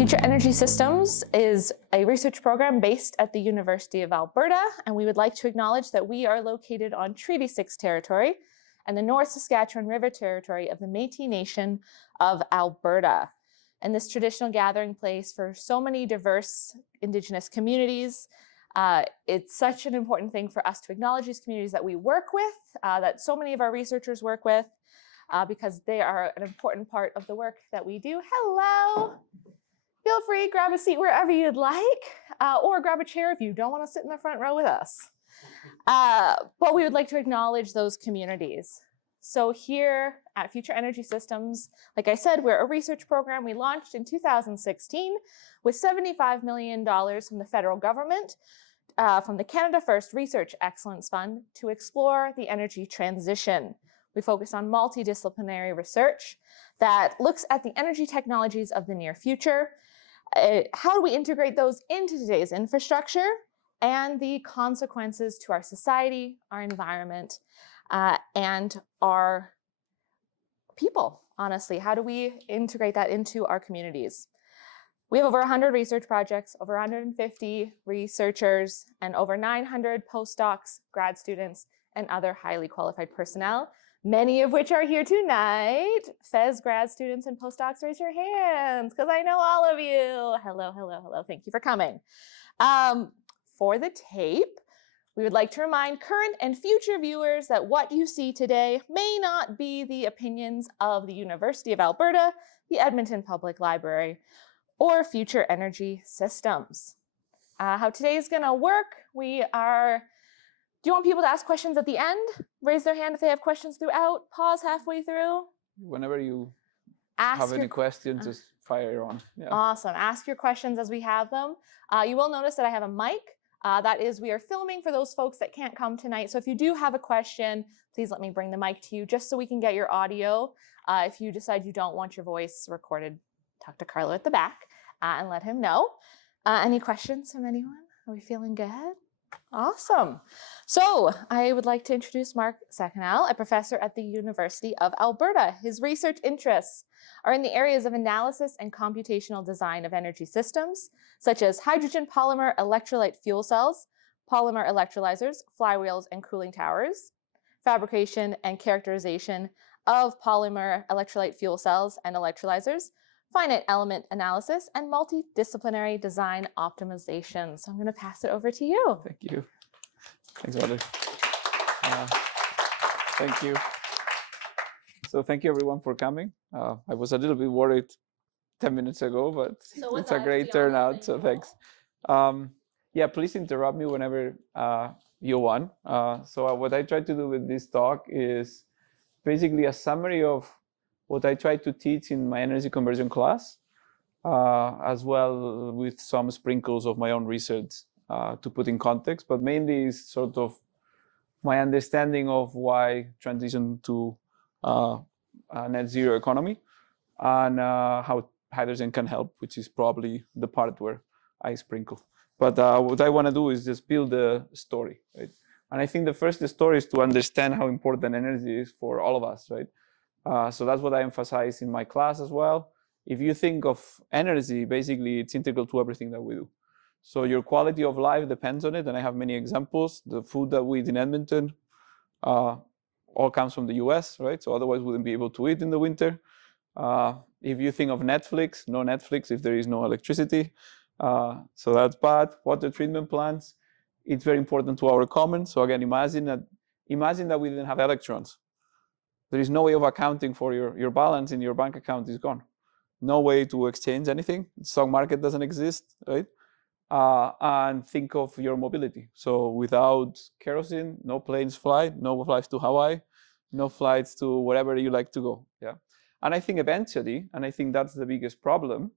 Future Energy Systems is a research program based at the University of Alberta, and we would like to acknowledge that we are located on Treaty 6 territory and the North Saskatchewan River territory of the Métis Nation of Alberta. And this traditional gathering place for so many diverse Indigenous communities. It's such an important thing for us to acknowledge these communities that we work with, that so many of our researchers work with, because they are an important part of the work that we do. Hello! Feel free, grab a seat wherever you'd like, or grab a chair if you don't want to sit in the front row with us. But we would like to acknowledge those communities. So here at Future Energy Systems, like I said, we're a research program we launched in 2016 with $75 million from the federal government, from the Canada First Research Excellence Fund, to explore the energy transition. We focus on multidisciplinary research that looks at the energy technologies of the near future. How do we integrate those into today's infrastructure and the consequences to our society, our environment, and our people, honestly? How do we integrate that into our communities? We have over 100 research projects, over 150 researchers, and over 900 postdocs, grad students, and other highly qualified personnel, many of which are here tonight. FES grad students and postdocs, raise your hands, because I know all of you. Hello, hello, hello. Thank you for coming. For the tape, we would like to remind current and future viewers that what you see today may not be the opinions of the University of Alberta, the Edmonton Public Library, or Future Energy Systems. How today is going to work, do you want people to ask questions at the end? Raise their hand if they have questions throughout. Pause halfway through. Whenever you have any questions, just fire on. Yeah. Awesome. Ask your questions as we have them. You will notice that I have a mic. That is, we are filming for those folks that can't come tonight. So if you do have a question, please let me bring the mic to you just so we can get your audio. If you decide you don't want your voice recorded, talk to Carlo at the back and let him know. Any questions from anyone? Are we feeling good? Awesome. So I would like to introduce Marc Secanell, a professor at the University of Alberta. His research interests are in the areas of analysis and computational design of energy systems, such as hydrogen polymer electrolyte fuel cells, polymer electrolyzers, flywheels, and cooling towers, fabrication and characterization of polymer electrolyte fuel cells and electrolyzers, finite element analysis, and multidisciplinary design optimization. So I'm going to pass it over to you. Thank you. Thanks, Audrey. Thank you. So thank you, everyone, for coming. I was a little bit worried 10 minutes ago, but it's a great turnout, so thanks. Yeah, please interrupt me whenever you want. So what I try to do with this talk is basically a summary of what I try to teach in my energy conversion class, as well with some sprinkles of my own research to put in context, but mainly is sort of my understanding of why transition to a net zero economy and how hydrogen can help, which is probably the part where I sprinkle. But what I want to do is just build a story, right? And I think the first story is to understand how important energy is for all of us, right? So that's what I emphasize in my class as well. If you think of energy, basically it's integral to everything that we do. So your quality of life depends on it, and I have many examples. The food that we eat in Edmonton all comes from the US, right? So otherwise we wouldn't be able to eat in the winter. If you think of Netflix, no Netflix if there is no electricity. So that's bad. Water treatment plants, it's very important to our commons. So again, imagine that we didn't have electrons. There is no way of accounting for your balance in your bank account is gone. No way to exchange anything. The stock market doesn't exist, right? And think of your mobility. So without kerosene, no planes fly, no flights to Hawaii, no flights to wherever you like to go. Yeah. And I think eventually, and I think that's the biggest problem,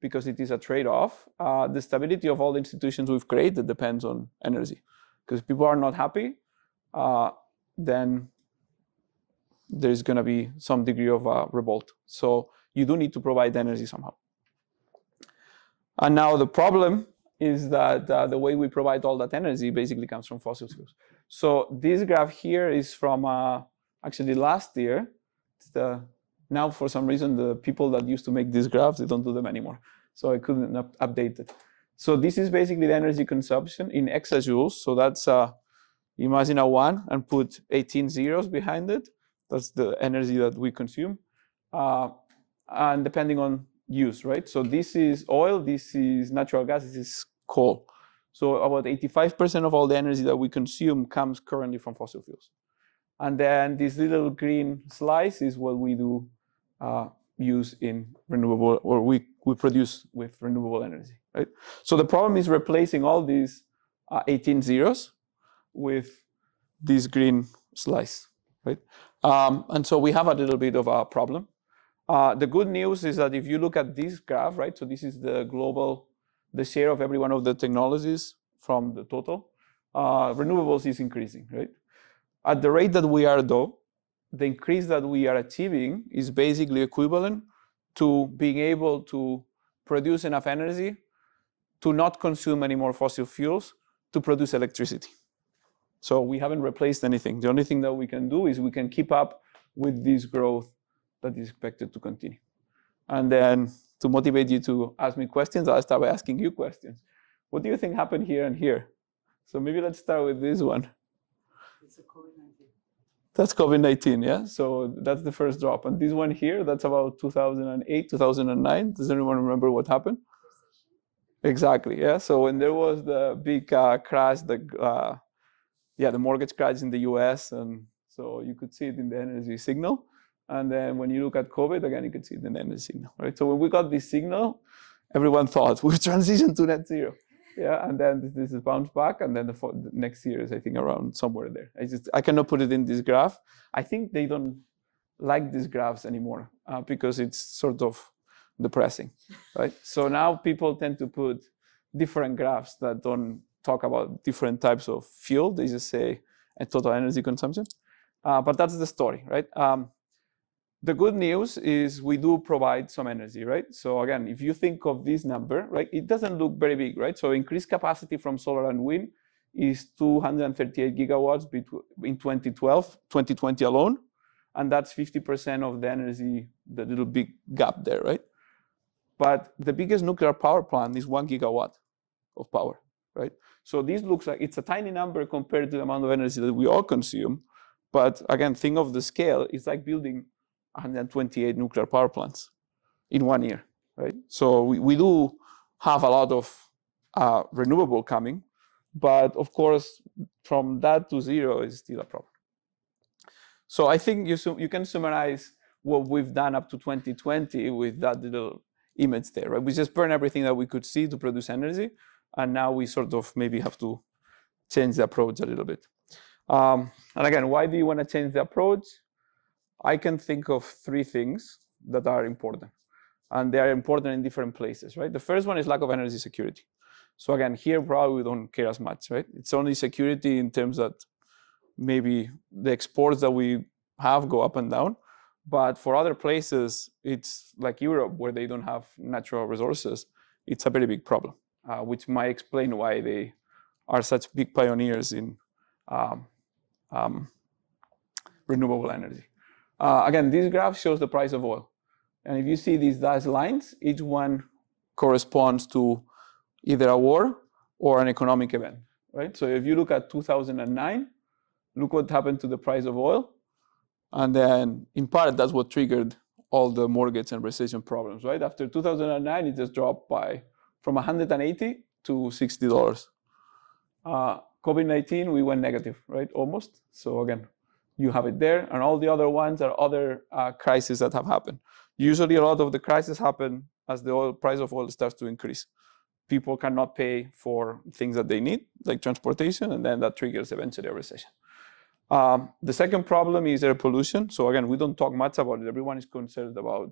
because it is a trade-off, the stability of all the institutions we've created depends on energy. Because if people are not happy, then there's going to be some degree of revolt. So you do need to provide energy somehow. And now the problem is that the way we provide all that energy basically comes from fossil fuels. So this graph here is from actually last year. Now, for some reason, the people that used to make these graphs, they don't do them anymore. so I couldn't update it. So this is basically the energy consumption in exajoules. So that's, imagine a 1 and put 18 zeros behind it. That's the energy that we consume. And depending on use, right? So this is oil, this is natural gas, this is coal. So about 85% of all the energy that we consume comes currently from fossil fuels. And then this little green slice is what we do use in renewable, or we produce with renewable energy, right? So the problem is replacing all these 18 zeros with this green slice, right? And so we have a little bit of a problem. The good news is that if you look at this graph, right? So this is the global, the share of every one of the technologies from the total. Renewables is increasing, right? At the rate that we are, though, the increase that we are achieving is basically equivalent to being able to produce enough energy to not consume any more fossil fuels to produce electricity. So we haven't replaced anything. The only thing that we can do is we can keep up with this growth that is expected to continue. And then to motivate you to ask me questions, I'll start by asking you questions. What do you think happened here and here? So maybe let's start with this one. It's a COVID-19. That's COVID-19, yeah? So that's the first drop. And this one here, that's about 2008, 2009. Does anyone remember what happened? Exactly, yeah? So when there was the big crash, the mortgage crash in the US, and so you could see it in the energy signal. And then when you look at COVID, again, you can see it in the energy signal, right? So when we got this signal, everyone thought we've transitioned to net zero. Yeah, and then this is bounced back, and then the next year is, I think, around somewhere there. I cannot put it in this graph. I think they don't like these graphs anymore because it's sort of depressing, right? So now people tend to put different graphs that don't talk about different types of fuel. They just say total energy consumption. But that's the story, right? The good news is we do provide some energy, right? So again, if you think of this number, right, it doesn't look very big, right? So increased capacity from solar and wind is 238 gigawatts in 2020 alone. And that's 50% of the energy, the little big gap there, right? But the biggest nuclear power plant is 1 gigawatt of power, right? So this looks like it's a tiny number compared to the amount of energy that we all consume. But again, think of the scale. It's like building 128 nuclear power plants in 1 year, right? So we do have a lot of renewable coming, but of course, from that to zero is still a problem. So I think you can summarize what we've done up to 2020 with that little image there, right? We just burned everything that we could see to produce energy, and now we sort of maybe have to change the approach a little bit. And again, why do you want to change the approach? I can think of 3 things that are important, and they are important in different places, right? The first one is lack of energy security. So again, here probably we don't care as much, right? It's only security in terms that maybe the exports that we have go up and down, but for other places, it's like Europe where they don't have natural resources. It's a very big problem, which might explain why they are such big pioneers in renewable energy. Again, this graph shows the price of oil. And if you see these dashed lines, each one corresponds to either a war or an economic event, right? So if you look at 2009, look what happened to the price of oil. And then in part, that's what triggered all the mortgage and recession problems, right? After 2009, it just dropped from $180 to $60. COVID-19, we went negative, right? Almost. So again, you have it there, and all the other ones are other crises that have happened. Usually, a lot of the crises happen as the price of oil starts to increase. People cannot pay for things that they need, like transportation, and then that triggers eventually a recession. The second problem is air pollution. So again, we don't talk much about it. Everyone is concerned about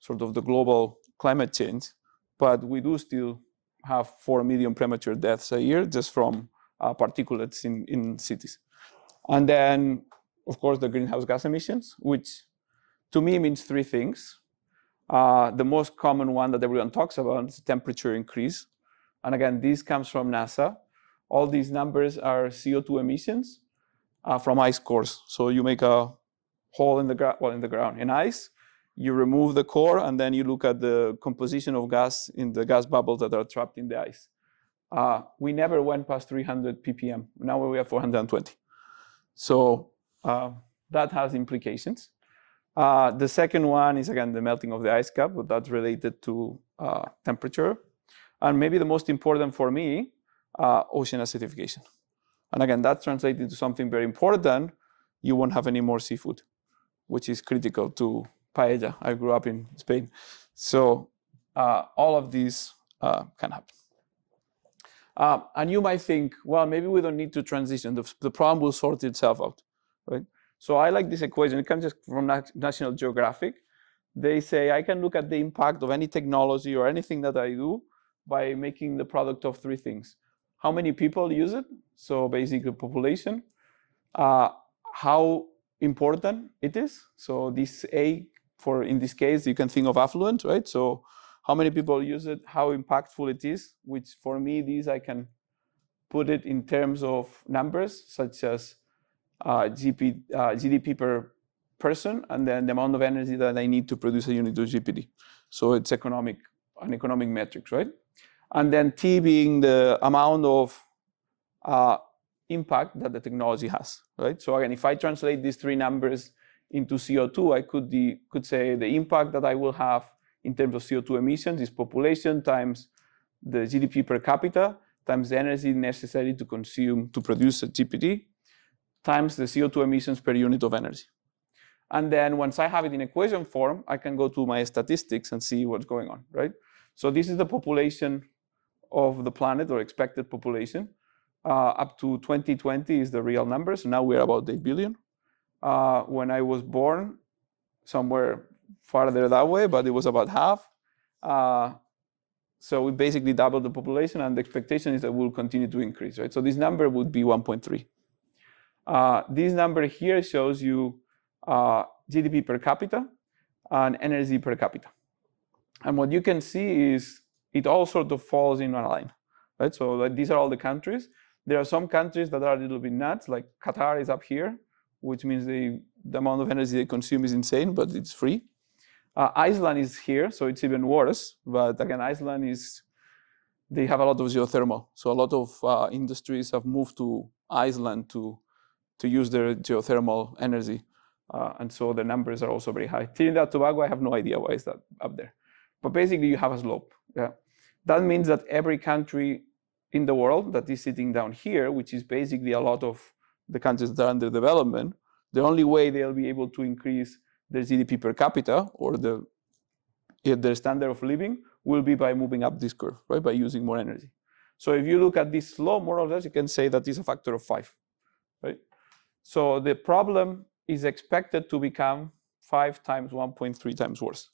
sort of the global climate change, but we do still have 4 million premature deaths a year just from particulates in cities. And then, of course, the greenhouse gas emissions, which to me means 3 things. The most common one that everyone talks about is temperature increase. And again, this comes from NASA. All these numbers are CO2 emissions from ice cores. So you make a hole in the ground in ice, you remove the core, and then you look at the composition of gas in the gas bubbles that are trapped in the ice. We never went past 300 ppm. Now we have 420. So that has implications. The second one is, again, the melting of the ice cap, but that's related to temperature. And maybe the most important for me, ocean acidification. And again, that translates into something very important. You won't have any more seafood, which is critical to paella. I grew up in Spain. So all of these can happen. And you might think, well, maybe we don't need to transition. The problem will sort itself out, right? So I like this equation. It comes just from National Geographic. They say I can look at the impact of any technology or anything that I do by making the product of three things. How many people use it? So basically population. How important it is. So this A, for in this case, you can think of affluent, right? So how many people use it, how impactful it is, which for me, these I can put it in terms of numbers, such as GDP per person, and then the amount of energy that I need to produce a unit of GPD. So it's an economic metrics, right? And then T being the amount of impact that the technology has, right? So again, if I translate these three numbers into CO2, I could say the impact that I will have in terms of CO2 emissions is population times the GDP per capita times the energy necessary to consume to produce a GPD times the CO2 emissions per unit of energy. And then once I have it in equation form, I can go to my statistics and see what's going on, right? So this is the population of the planet, or expected population. Up to 2020 is the real number. So now we're about 8 billion. When I was born, somewhere farther that way, but it was about half. So we basically doubled the population, and the expectation is that we'll continue to increase, right? So this number would be 1.3. This number here shows you GDP per capita and energy per capita. And what you can see is it all sort of falls in one line, right? So like, these are all the countries. There are some countries that are a little bit nuts, like Qatar is up here, which means the amount of energy they consume is insane, but it's free. Iceland is here, so it's even worse. But again, Iceland they have a lot of geothermal. So a lot of industries have moved to Iceland to use their geothermal energy. And so the numbers are also very high. Trinidad and Tobago, I have no idea why is that up there. But basically you have a slope. Yeah. That means that every country in the world that is sitting down here, which is basically a lot of the countries that are under development, the only way they'll be able to increase their GDP per capita or their standard of living will be by moving up this curve, right? By using more energy. So if you look at this slope, more or less, you can say that is a factor of 5, right? So the problem is expected to become 5 times 1.3 times worse.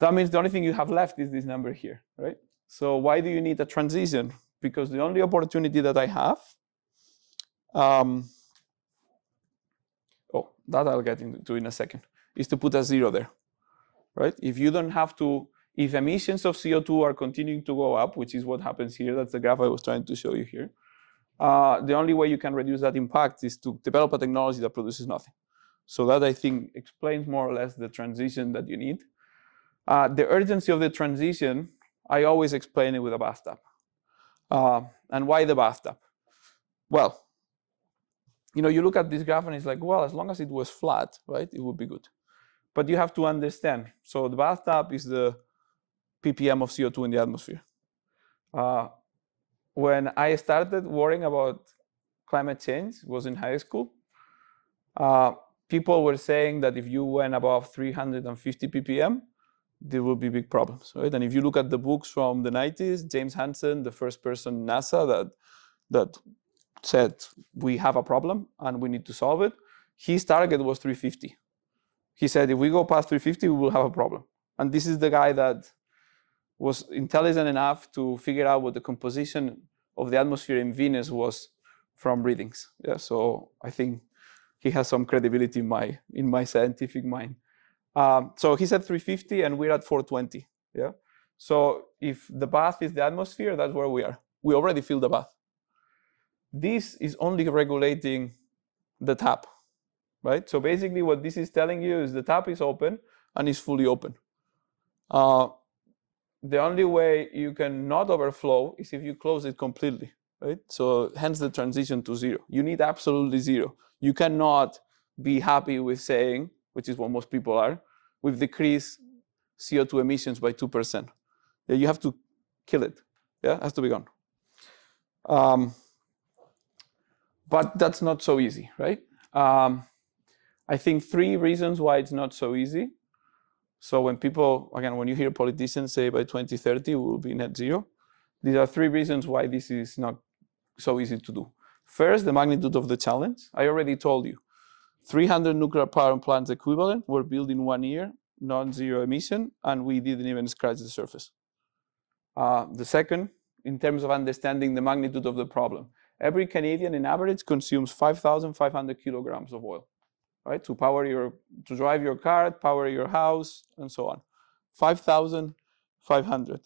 That means the only thing you have left is this number here, right? So why do you need a transition? Because the only opportunity that I have, that I'll get into in a second, is to put a 0 there, right? If you don't have to, if emissions of CO2 are continuing to go up, which is what happens here, that's the graph I was trying to show you here, the only way you can reduce that impact is to develop a technology that produces nothing. So that, I think, explains more or less the transition that you need. The urgency of the transition, I always explain it with a bathtub. And why the bathtub? Well, you look at this graph and it's like, well, as long as it was flat, right, it would be good. But you have to understand. So the bathtub is the ppm of CO2 in the atmosphere. When I started worrying about climate change, was in high school, people were saying that if you went above 350 ppm, there will be big problems, right? And if you look at the books from the 90s, James Hansen, the first person in NASA that said, we have a problem and we need to solve it, his target was 350. He said, if we go past 350, we will have a problem. And this is the guy that was intelligent enough to figure out what the composition of the atmosphere in Venus was from readings. Yeah, so I think he has some credibility in my scientific mind. So he said 350 and we're at 420. Yeah. So if the bath is the atmosphere, that's where we are. We already fill the bath. This is only regulating the tap, right? So basically what this is telling you is the tap is open, and is fully open. The only way you can not overflow is if you close it completely, right? So hence the transition to zero. You need absolutely zero. You cannot be happy with saying, which is what most people are, we've decreased CO2 emissions by 2%. Yeah, you have to kill it. Yeah, it has to be gone. But that's not so easy, right? I think 3 reasons why it's not so easy. So when people, again, when you hear politicians say by 2030 we will be net zero, these are 3 reasons why this is not so easy to do. First, the magnitude of the challenge. I already told you, 300 nuclear power plants equivalent were built in 1 year, non-zero emission, and we didn't even scratch the surface. The second, in terms of understanding the magnitude of the problem, every Canadian in average consumes 5,500 kilograms of oil, right? To drive your car, power your house, and so on. 5,500,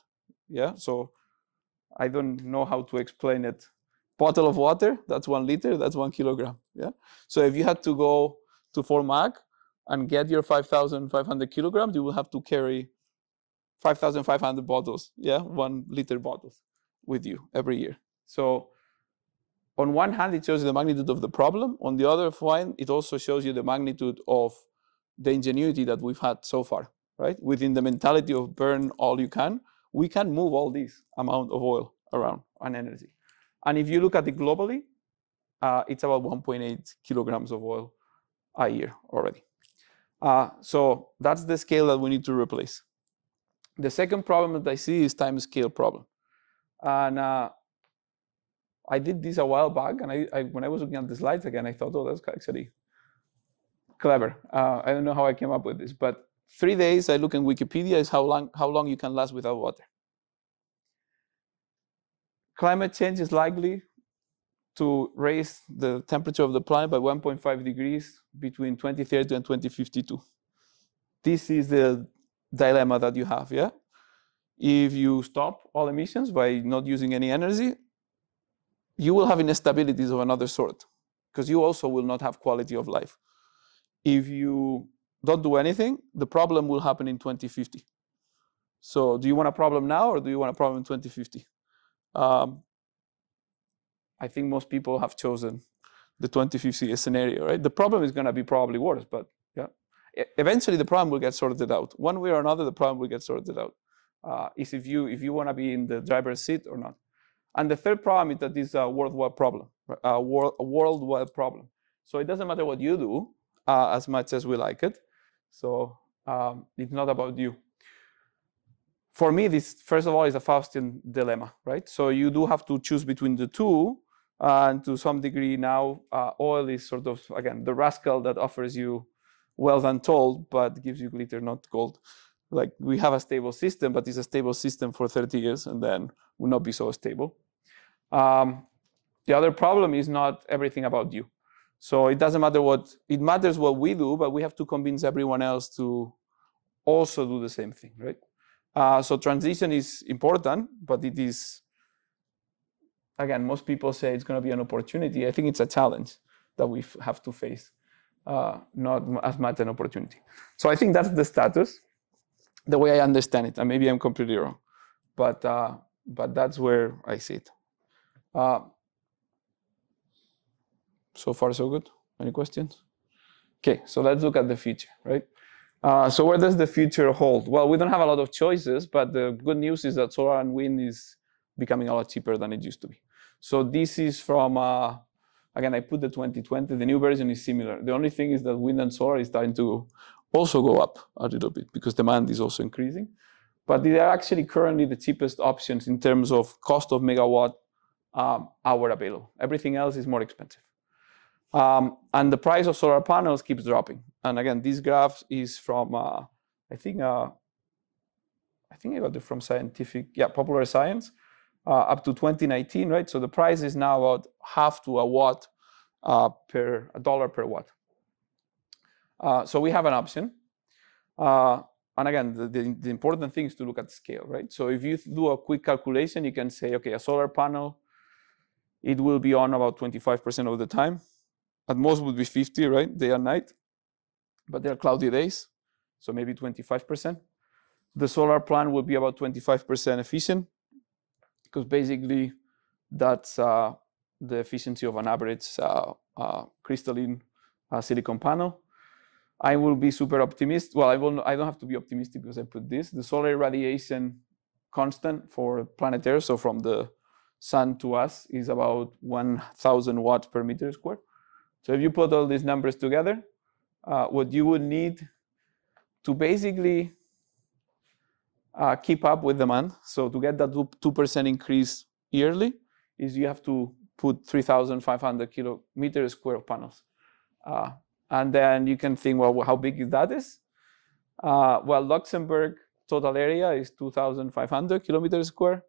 yeah? So I don't know how to explain it. Bottle of water, that's 1 liter, that's 1 kilogram, yeah? So if you had to go to Fort Mac and get your 5,500 kilograms, you will have to carry 5,500 bottles, yeah, 1 liter bottles with you every year. So on one hand, it shows you the magnitude of the problem. On the other hand, it also shows you the magnitude of the ingenuity that we've had so far, right? Within the mentality of burn all you can, we can move all this amount of oil around and energy. And if you look at it globally, it's about 1.8 kilograms of oil a year already. So that's the scale that we need to replace. The second problem that I see is time scale problem. And I did this a while back, and when I was looking at the slides again, I thought, oh, that's actually clever. I don't know how I came up with this, but 3 days, I look in Wikipedia, is how long you can last without water. Climate change is likely to raise the temperature of the planet by 1.5 degrees between 2030 and 2052. This is the dilemma that you have, yeah? If you stop all emissions by not using any energy, you will have instabilities of another sort, because you also will not have quality of life. If you don't do anything, the problem will happen in 2050. So do you want a problem now, or do you want a problem in 2050? I think most people have chosen the 2050 scenario, right? The problem is going to be probably worse, but yeah, eventually the problem will get sorted out. One way or another, the problem will get sorted out. Is if you want to be in the driver's seat or not. And the third problem is that this is a worldwide problem, a worldwide problem. So it doesn't matter what you do, as much as we like it. So it's not about you. For me, this, first of all, is a Faustian dilemma, right? So you do have to choose between the two. And to some degree now, oil is sort of, again, the rascal that offers you wealth untold, but gives you glitter, not gold. Like, we have a stable system, but it's a stable system for 30 years, and then will not be so stable. The other problem is not everything about you. So it doesn't matter it matters what we do, but we have to convince everyone else to also do the same thing, right? So transition is important, but it is, again, most people say it's going to be an opportunity. I think it's a challenge that we have to face, not as much an opportunity. So I think that's the status, the way I understand it. And maybe I'm completely wrong, but that's where I see it. So far, so good. Any questions? Okay, so let's look at the future, right? So what does the future hold? Well, we don't have a lot of choices, but the good news is that solar and wind is becoming a lot cheaper than it used to be. So this is from, again, I put the 2020, the new version is similar. The only thing is that wind and solar is starting to also go up a little bit because demand is also increasing. But they are actually currently the cheapest options in terms of cost of megawatt hour available. Everything else is more expensive. And the price of solar panels keeps dropping. And again, this graph is from, I think I got it from Popular Science, up to 2019, right? So the price is now about half to a watt per $1 per watt. So we have an option. And again, the important thing is to look at scale, right? So if you do a quick calculation, you can say, okay, a solar panel, it will be on about 25% of the time. At most would be 50, right? Day and night. But there are cloudy days. so maybe 25%. The solar plant will be about 25% efficient, because basically that's the efficiency of an average crystalline silicon panel. I will be super optimistic. Well, I don't have to be optimistic because I put this. The solar radiation constant for planet Earth, so from the sun to us, is about 1,000 watts per meter square. So if you put all these numbers together, what you would need to basically keep up with demand, so to get that 2% increase yearly, is you have to put 3,500 kilometers square of panels. And then you can think, well, how big is that? Well, Luxembourg total area is 2,500 kilometers square.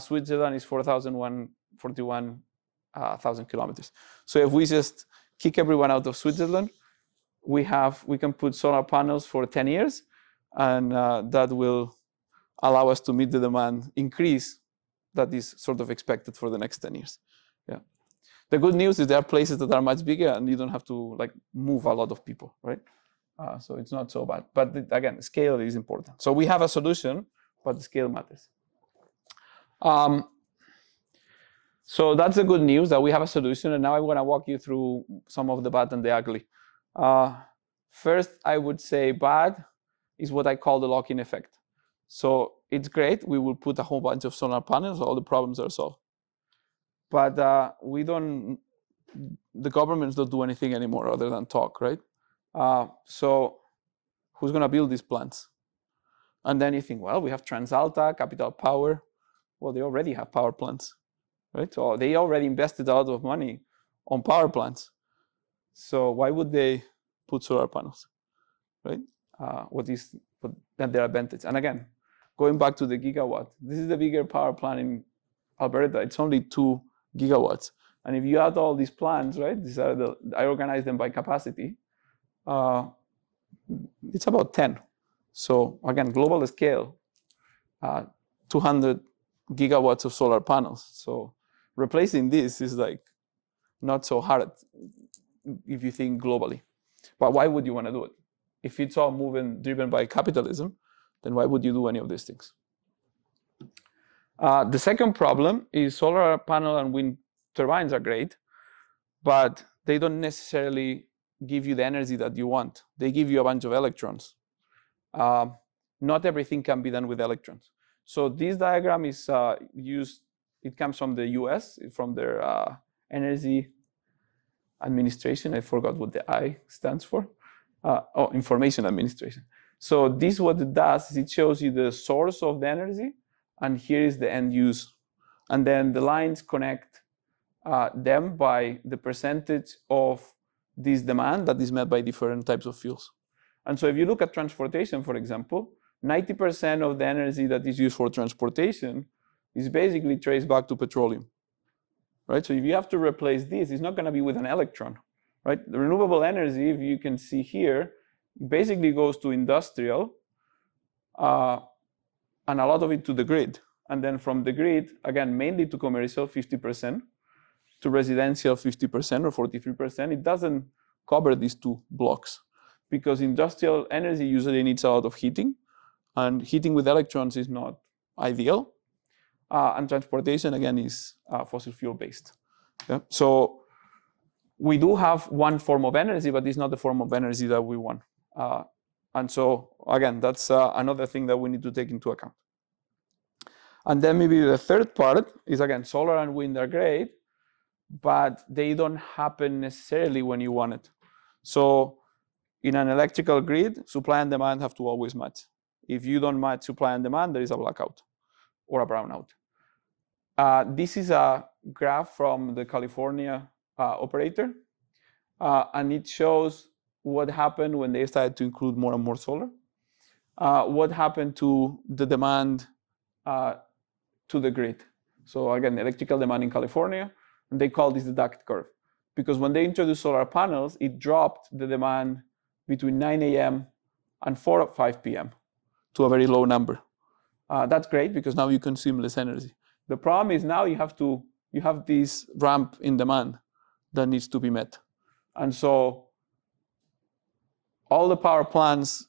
Switzerland is 41,000 kilometers. So if we just kick everyone out of Switzerland, we can put solar panels for 10 years, and that will allow us to meet the demand increase that is sort of expected for the next 10 years. Yeah. The good news is there are places that are much bigger, and you don't have to move a lot of people, right? So it's not so bad. But again, scale is important. So we have a solution, but the scale matters. So that's the good news, that we have a solution. And now I want to walk you through some of the bad and the ugly. First, I would say bad is what I call the lock-in effect. So it's great. We will put a whole bunch of solar panels, all the problems are solved. But the governments don't do anything anymore other than talk, right? So who's going to build these plants? And then you think, well, we have TransAlta, Capital Power. Well, they already have power plants, right? So they already invested a lot of money on power plants. So why would they put solar panels, right? What is their advantage? And again, going back to the gigawatt, this is the bigger power plant in Alberta. It's only 2 gigawatts. And if you add all these plants, right, I organize them by capacity, it's about 10. So again, global scale, 200 gigawatts of solar panels. So replacing this is not so hard if you think globally. But why would you want to do it? If it's all driven by capitalism, then why would you do any of these things? The second problem is solar panel and wind turbines are great, but they don't necessarily give you the energy that you want. They give you a bunch of electrons. Not everything can be done with electrons. So this diagram is used, it comes from the US, from their energy administration. I forgot what the I stands for. Information administration. So this, what it does is it shows you the source of the energy, and here is the end use. And then the lines connect them by the percentage of this demand that is met by different types of fuels. And so if you look at transportation, for example, 90% of the energy that is used for transportation is basically traced back to petroleum, right? So if you have to replace this, it's not going to be with an electron, right? The renewable energy, if you can see here, basically goes to industrial, and a lot of it to the grid. And then from the grid, again, mainly to commercial, 50%, to residential, 50% or 43%. It doesn't cover these two blocks, because industrial energy usually needs a lot of heating, and heating with electrons is not ideal. And transportation, again, is fossil fuel based. Yeah? So we do have one form of energy, but it's not the form of energy that we want. And so, again, that's another thing that we need to take into account. And then maybe the third part is, again, solar and wind are great, but they don't happen necessarily when you want it. So in an electrical grid, supply and demand have to always match. If you don't match supply and demand, there is a blackout or a brownout. This is a graph from the California operator, and it shows what happened when they started to include more and more solar, what happened to the demand to the grid. So again, electrical demand in California, and they call this the duct curve, because when they introduced solar panels, it dropped the demand between 9 a.m. and 4 or 5 p.m. to a very low number. That's great, because now you consume less energy. The problem is now you have this ramp in demand that needs to be met. And so all the power plants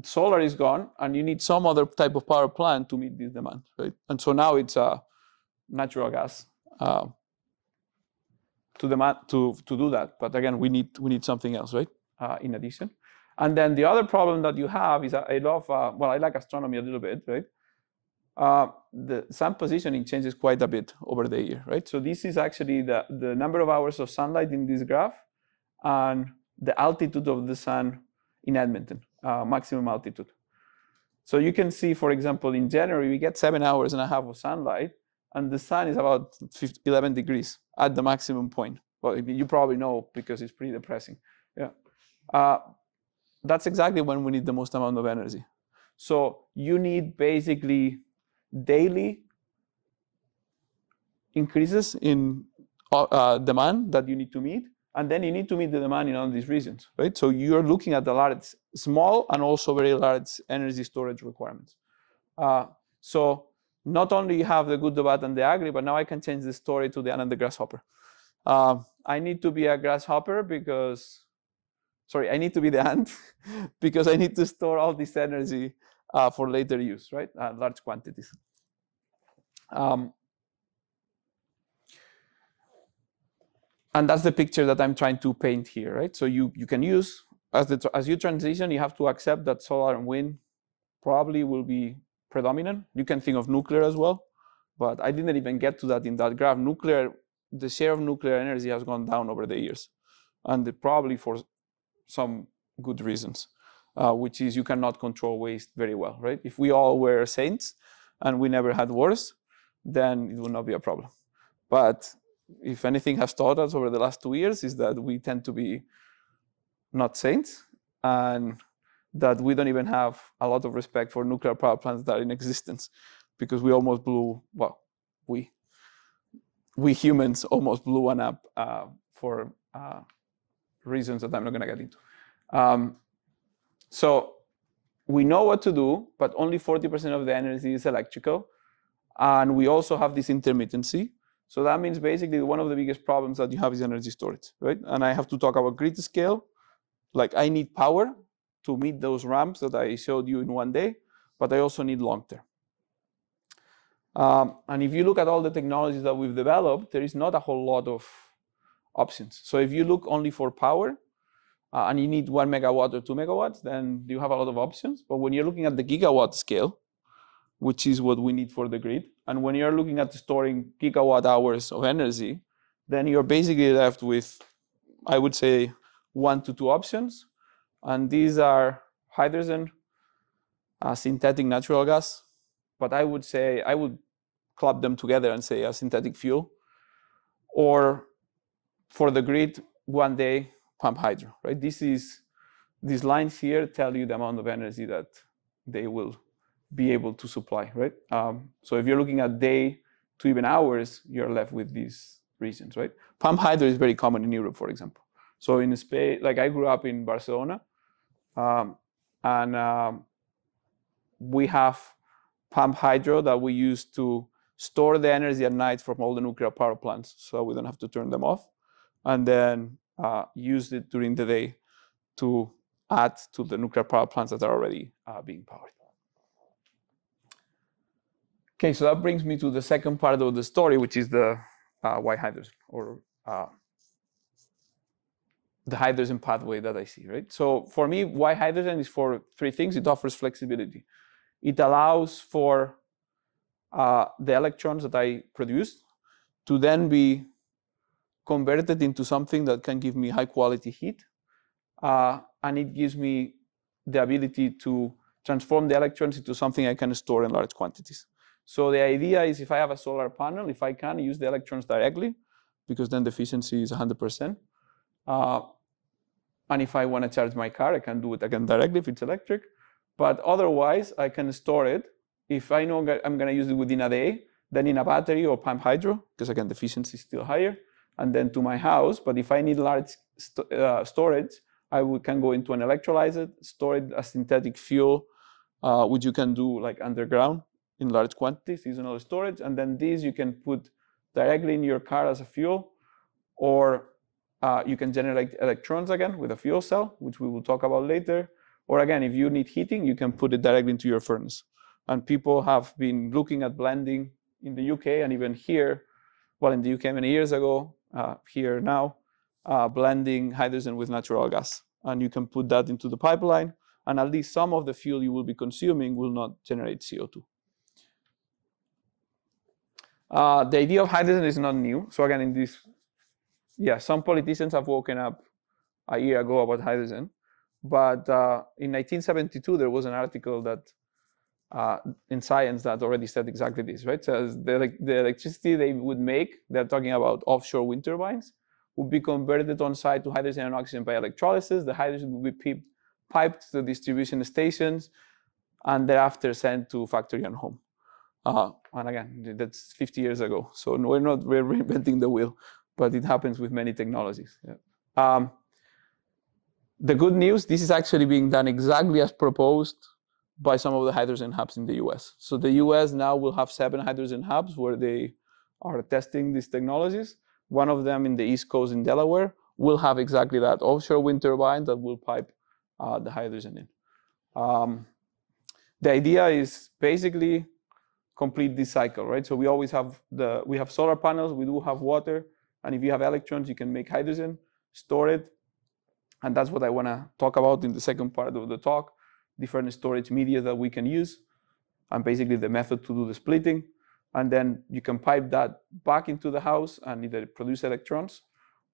solar is gone, and you need some other type of power plant to meet this demand, right? And so now it's natural gas to do that. But again, we need something else, right? In addition. And then the other problem that you have is I like astronomy a little bit, right? The sun positioning changes quite a bit over the year, right? So this is actually the number of hours of sunlight in this graph and the altitude of the sun in Edmonton, maximum altitude. So you can see, for example, in January, we get 7.5 hours of sunlight, and the sun is about 11 degrees at the maximum point. Well, you probably know because it's pretty depressing. Yeah. That's exactly when we need the most amount of energy. So you need basically daily increases in demand that you need to meet, and then you need to meet the demand in all these regions, right? So you're looking at the large, small, and also very large energy storage requirements. So not only you have the good, the bad, and the ugly, but now I can change the story to the ant and the grasshopper. I need to be a grasshopper because, sorry, I need to be the ant because I need to store all this energy for later use, right? Large quantities. And that's the picture that I'm trying to paint here, right? So you can use, as you transition, you have to accept that solar and wind probably will be predominant. You can think of nuclear as well, but I didn't even get to that in that graph. Nuclear, the share of nuclear energy has gone down over the years, and probably for some good reasons, which is you cannot control waste very well, right? If we all were saints and we never had wars, then it would not be a problem. But if anything has taught us over the last 2 years is that we tend to be not saints, and that we don't even have a lot of respect for nuclear power plants that are in existence, because we almost blew, well, we humans almost blew one up for reasons that I'm not going to get into. So we know what to do, but only 40% of the energy is electrical. And we also have this intermittency. So that means basically one of the biggest problems that you have is energy storage, right? And I have to talk about grid scale. Like I need power to meet those ramps that I showed you in one day, but I also need long term. And if you look at all the technologies that we've developed, there is not a whole lot of options. So if you look only for power, and you need 1 megawatt or 2 megawatts, then you have a lot of options. But when you're looking at the gigawatt scale, which is what we need for the grid, and when you're looking at storing gigawatt hours of energy, then you're basically left with, I would say, 1 to 2 options. And these are hydrogen, synthetic natural gas. But I would say, I would club them together and say a synthetic fuel. Or for the grid, one day, pump hydro, right? These lines here tell you the amount of energy that they will be able to supply, right? So if you're looking at day to even hours, you're left with these regions, right? Pump hydro is very common in Europe, for example. So in Spain, like I grew up in Barcelona, and we have pump hydro that we use to store the energy at night from all the nuclear power plants, so we don't have to turn them off, and then use it during the day to add to the nuclear power plants that are already being powered. Okay, so that brings me to the second part of the story, which is the white hydrogen, or the hydrogen pathway that I see, right? So for me, white hydrogen is for 3 things. It offers flexibility. It allows for the electrons that I produced to then be converted into something that can give me high quality heat. And it gives me the ability to transform the electrons into something I can store in large quantities. So the idea is if I have a solar panel, if I can use the electrons directly, because then the efficiency is 100%. And if I want to charge my car, I can do it again directly if it's electric. But otherwise, I can store it. If I know I'm going to use it within a day, then in a battery or pump hydro, because again, the efficiency is still higher, and then to my house. But if I need large storage, can go into an electrolyzer, store it as synthetic fuel, which you can do like underground in large quantities, seasonal storage. And then these you can put directly in your car as a fuel, or you can generate electrons again with a fuel cell, which we will talk about later, Or again, if you need heating, you can put it directly into your furnace. And people have been looking at blending in the UK and even here, well, in the UK many years ago, here now, blending hydrogen with natural gas. And you can put that into the pipeline, and at least some of the fuel you will be consuming will not generate CO2. The idea of hydrogen is not new. So again, in this, some politicians have woken up a year ago about hydrogen. But in 1972, there was an article that in Science that already said exactly this, right? So the electricity they would make, they're talking about offshore wind turbines, would be converted on site to hydrogen and oxygen by electrolysis. The hydrogen would be piped to distribution stations and thereafter sent to factory and home. And again, that's 50 years ago. So we're not reinventing the wheel, but it happens with many technologies. Yeah. The good news, this is actually being done exactly as proposed by some of the hydrogen hubs in the US. So the US now will have 7 hydrogen hubs where they are testing these technologies. One of them in the East Coast in Delaware will have exactly that, offshore wind turbine that will pipe the hydrogen in. The idea is basically complete this cycle, right? So we always have we have solar panels, we do have water, and if you have electrons, you can make hydrogen, store it. And that's what I want to talk about in the second part of the talk, different storage media that we can use, and basically the method to do the splitting. And then you can pipe that back into the house and either produce electrons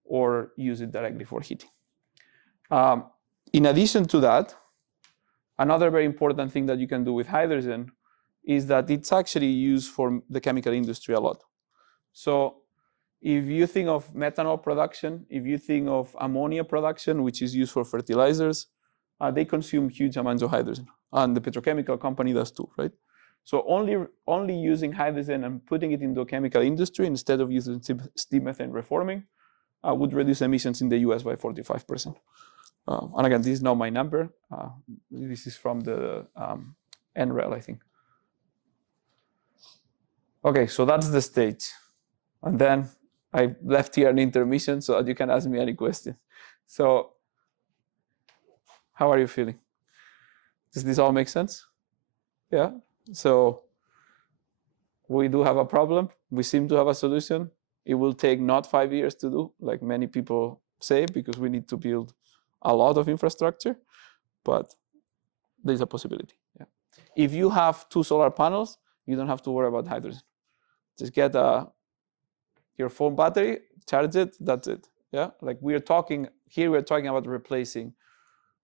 or use it directly for heating. In addition to that, another very important thing that you can do with hydrogen is that it's actually used for the chemical industry a lot. So if you think of methanol production, if you think of ammonia production, which is used for fertilizers, they consume huge amounts of hydrogen. And the petrochemical company does too, right? So only using hydrogen and putting it into a chemical industry instead of using steam methane reforming would reduce emissions in the US by 45%. And again, this is not my number. This is from the NREL, I think. Okay, so that's the stage. And then I left here an intermission so that you can ask me any question. So how are you feeling? Does this all make sense? Yeah? So we do have a problem. We seem to have a solution. It will take not 5 years to do, like many people say, because we need to build a lot of infrastructure, but there's a possibility. Yeah. If you have 2 solar panels, you don't have to worry about hydrogen. Just get your phone battery, charge it, that's it. Yeah, like we're talking about replacing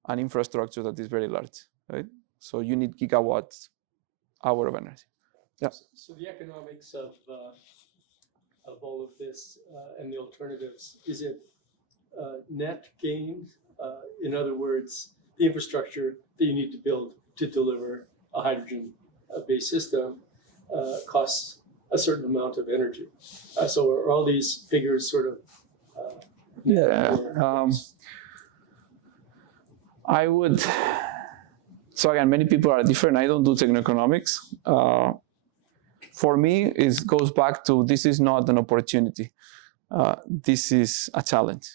an infrastructure that is very large, right? So you need gigawatts hour of energy. Yeah. So the economics of all of this and the alternatives, is it net gain? In other words, the infrastructure that you need to build to deliver a hydrogen-based system costs a certain amount of energy. So are all these figures sort of I would. So again, many people are different. I don't do techno-economics. For me, it goes back to this is not an opportunity. This is a challenge.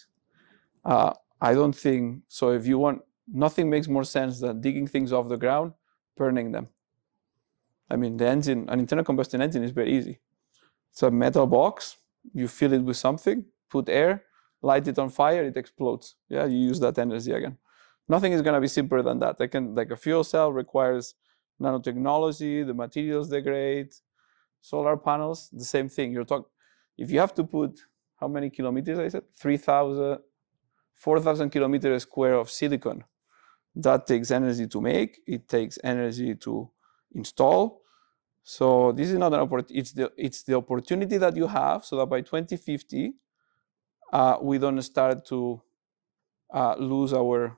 I don't think so. If you want, nothing makes more sense than digging things off the ground, burning them. I mean, the engine, an internal combustion engine is very easy. It's a metal box. You fill it with something, put air, light it on fire, it explodes. Yeah, you use that energy again. Nothing is going to be simpler than that. Like a fuel cell requires nanotechnology, the materials degrade, solar panels, the same thing. If you have to put, how many kilometers I said? 4,000 kilometers square of silicon. That takes energy to make, it takes energy to install. So this is not an opportunity, it's the opportunity that you have so that by 2050, we don't start to lose our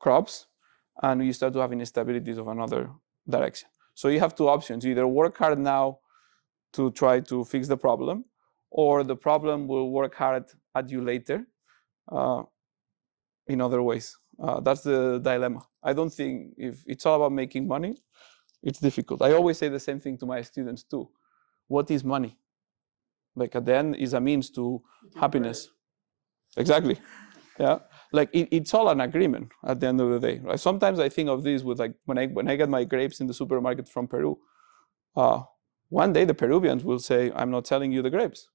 crops and we start to have instabilities of another direction. So you have 2 options. You either work hard now to try to fix the problem, or the problem will work hard at you later in other ways. That's the dilemma. I don't think if it's all about making money, it's difficult. I always say the same thing to my students too. What is money? Like at the end is a means to happiness. Exactly. Yeah. like it's all an agreement at the end of the day, right? Sometimes I think of this with like when I get my grapes in the supermarket from Peru. One day the Peruvians will say, "I'm not selling you the grapes.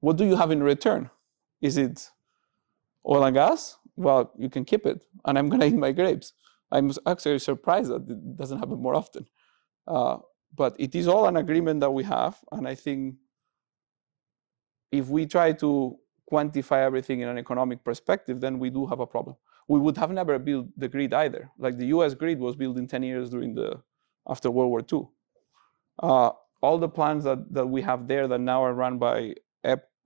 What do you have in return? Is it oil and gas? Well, you can keep it, and I'm gonna eat my grapes." I'm actually surprised that it doesn't happen more often. But it is all an agreement that we have, and I think if we try to quantify everything in an economic perspective, then we do have a problem. We would have never built the grid either. Like the US grid was built in 10 years after World War II. All the plants that we have there that now are run by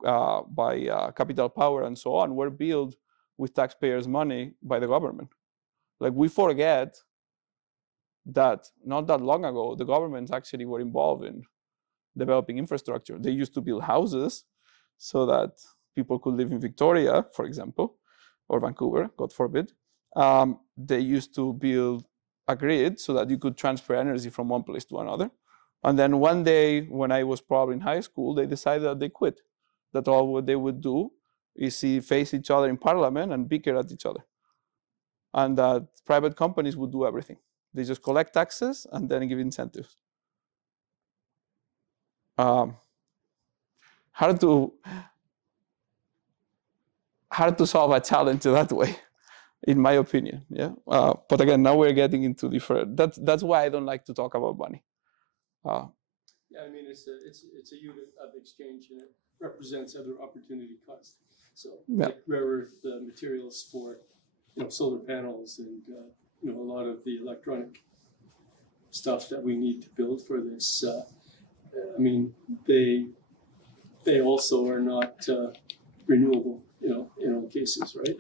Capital Power and so on were built with taxpayers' money by the government. Like we forget that not that long ago, the governments actually were involved in developing infrastructure. They used to build houses so that people could live in Victoria, for example, or Vancouver, God forbid. They used to build a grid so that you could transfer energy from one place to another. And then one day, when I was probably in high school, they decided that they quit. That all what they would do is face each other in parliament and bicker at each other. And that private companies would do everything. They just collect taxes and then give incentives. Hard to solve a challenge that way, in my opinion. Yeah. But again, now we're getting into different. That's why I don't like to talk about money. Yeah, I mean it's a unit of exchange and it represents other opportunity costs. So like rare earth materials for solar panels and a lot of the electronic stuff that we need to build for this. I mean they also are not renewable, in all cases, right?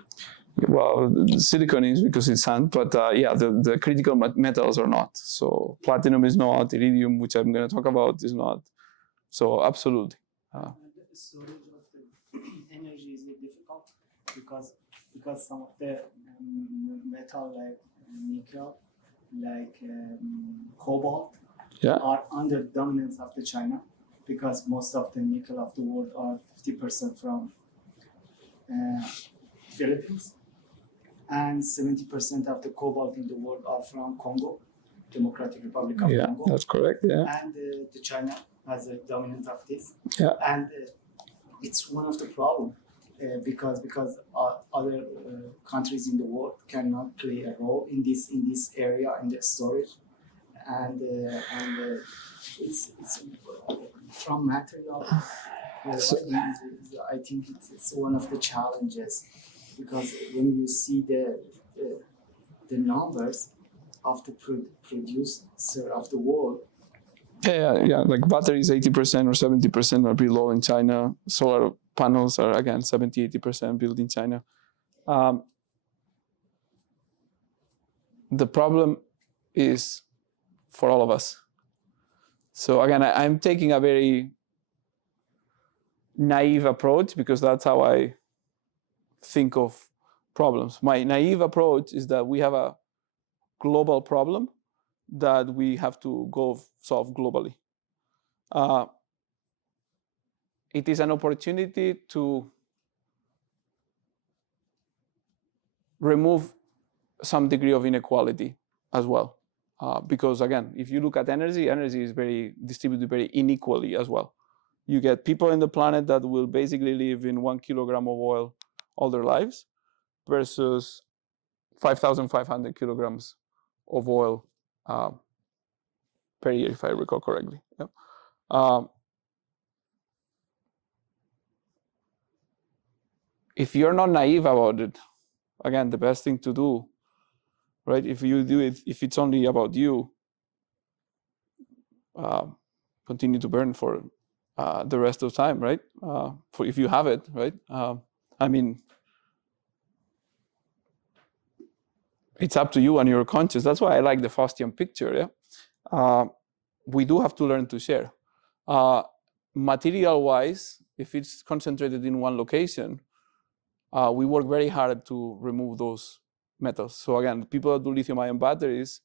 Well, silicon is because it's sand, but the critical metals are not. So platinum is not, iridium, which I'm going to talk about, is not. So absolutely. The storage of the energy is difficult because some of the metal like nickel, like cobalt, are under dominance of the China, because most of the nickel of the world are 50% from Philippines, and 70% of the cobalt in the world are from Congo, Democratic Republic of Congo. Yeah, that's correct. Yeah, and the China has a dominant of this. Yeah, and it's one of the problems because other countries in the world cannot play a role in this area in the storage, and it's from material. I think it's one of the challenges, because when you see the numbers of the producer of the world. Yeah. Like batteries, 80% or 70% are below in China. Solar panels are again 70-80% built in China. The problem is for all of us. So again, I'm taking a very naive approach because that's how I think of problems. My naive approach is that we have a global problem that we have to go solve globally. It is an opportunity to remove some degree of inequality as well. Because again, if you look at energy is very distributed very unequally as well. You get people in the planet that will basically live in 1 kilogram of oil all their lives versus 5,500 kilograms of oil per year, if I recall correctly. Yeah. If you're not naive about it, again, the best thing to do, right? If you do it, if it's only about you, continue to burn for the rest of time, right? For if you have it, right? I mean, it's up to you and your conscience. That's why I like the Faustian picture. Yeah, we do have to learn to share. Material-wise, if it's concentrated in one location, we work very hard to remove those metals. So again, people that do lithium-ion batteries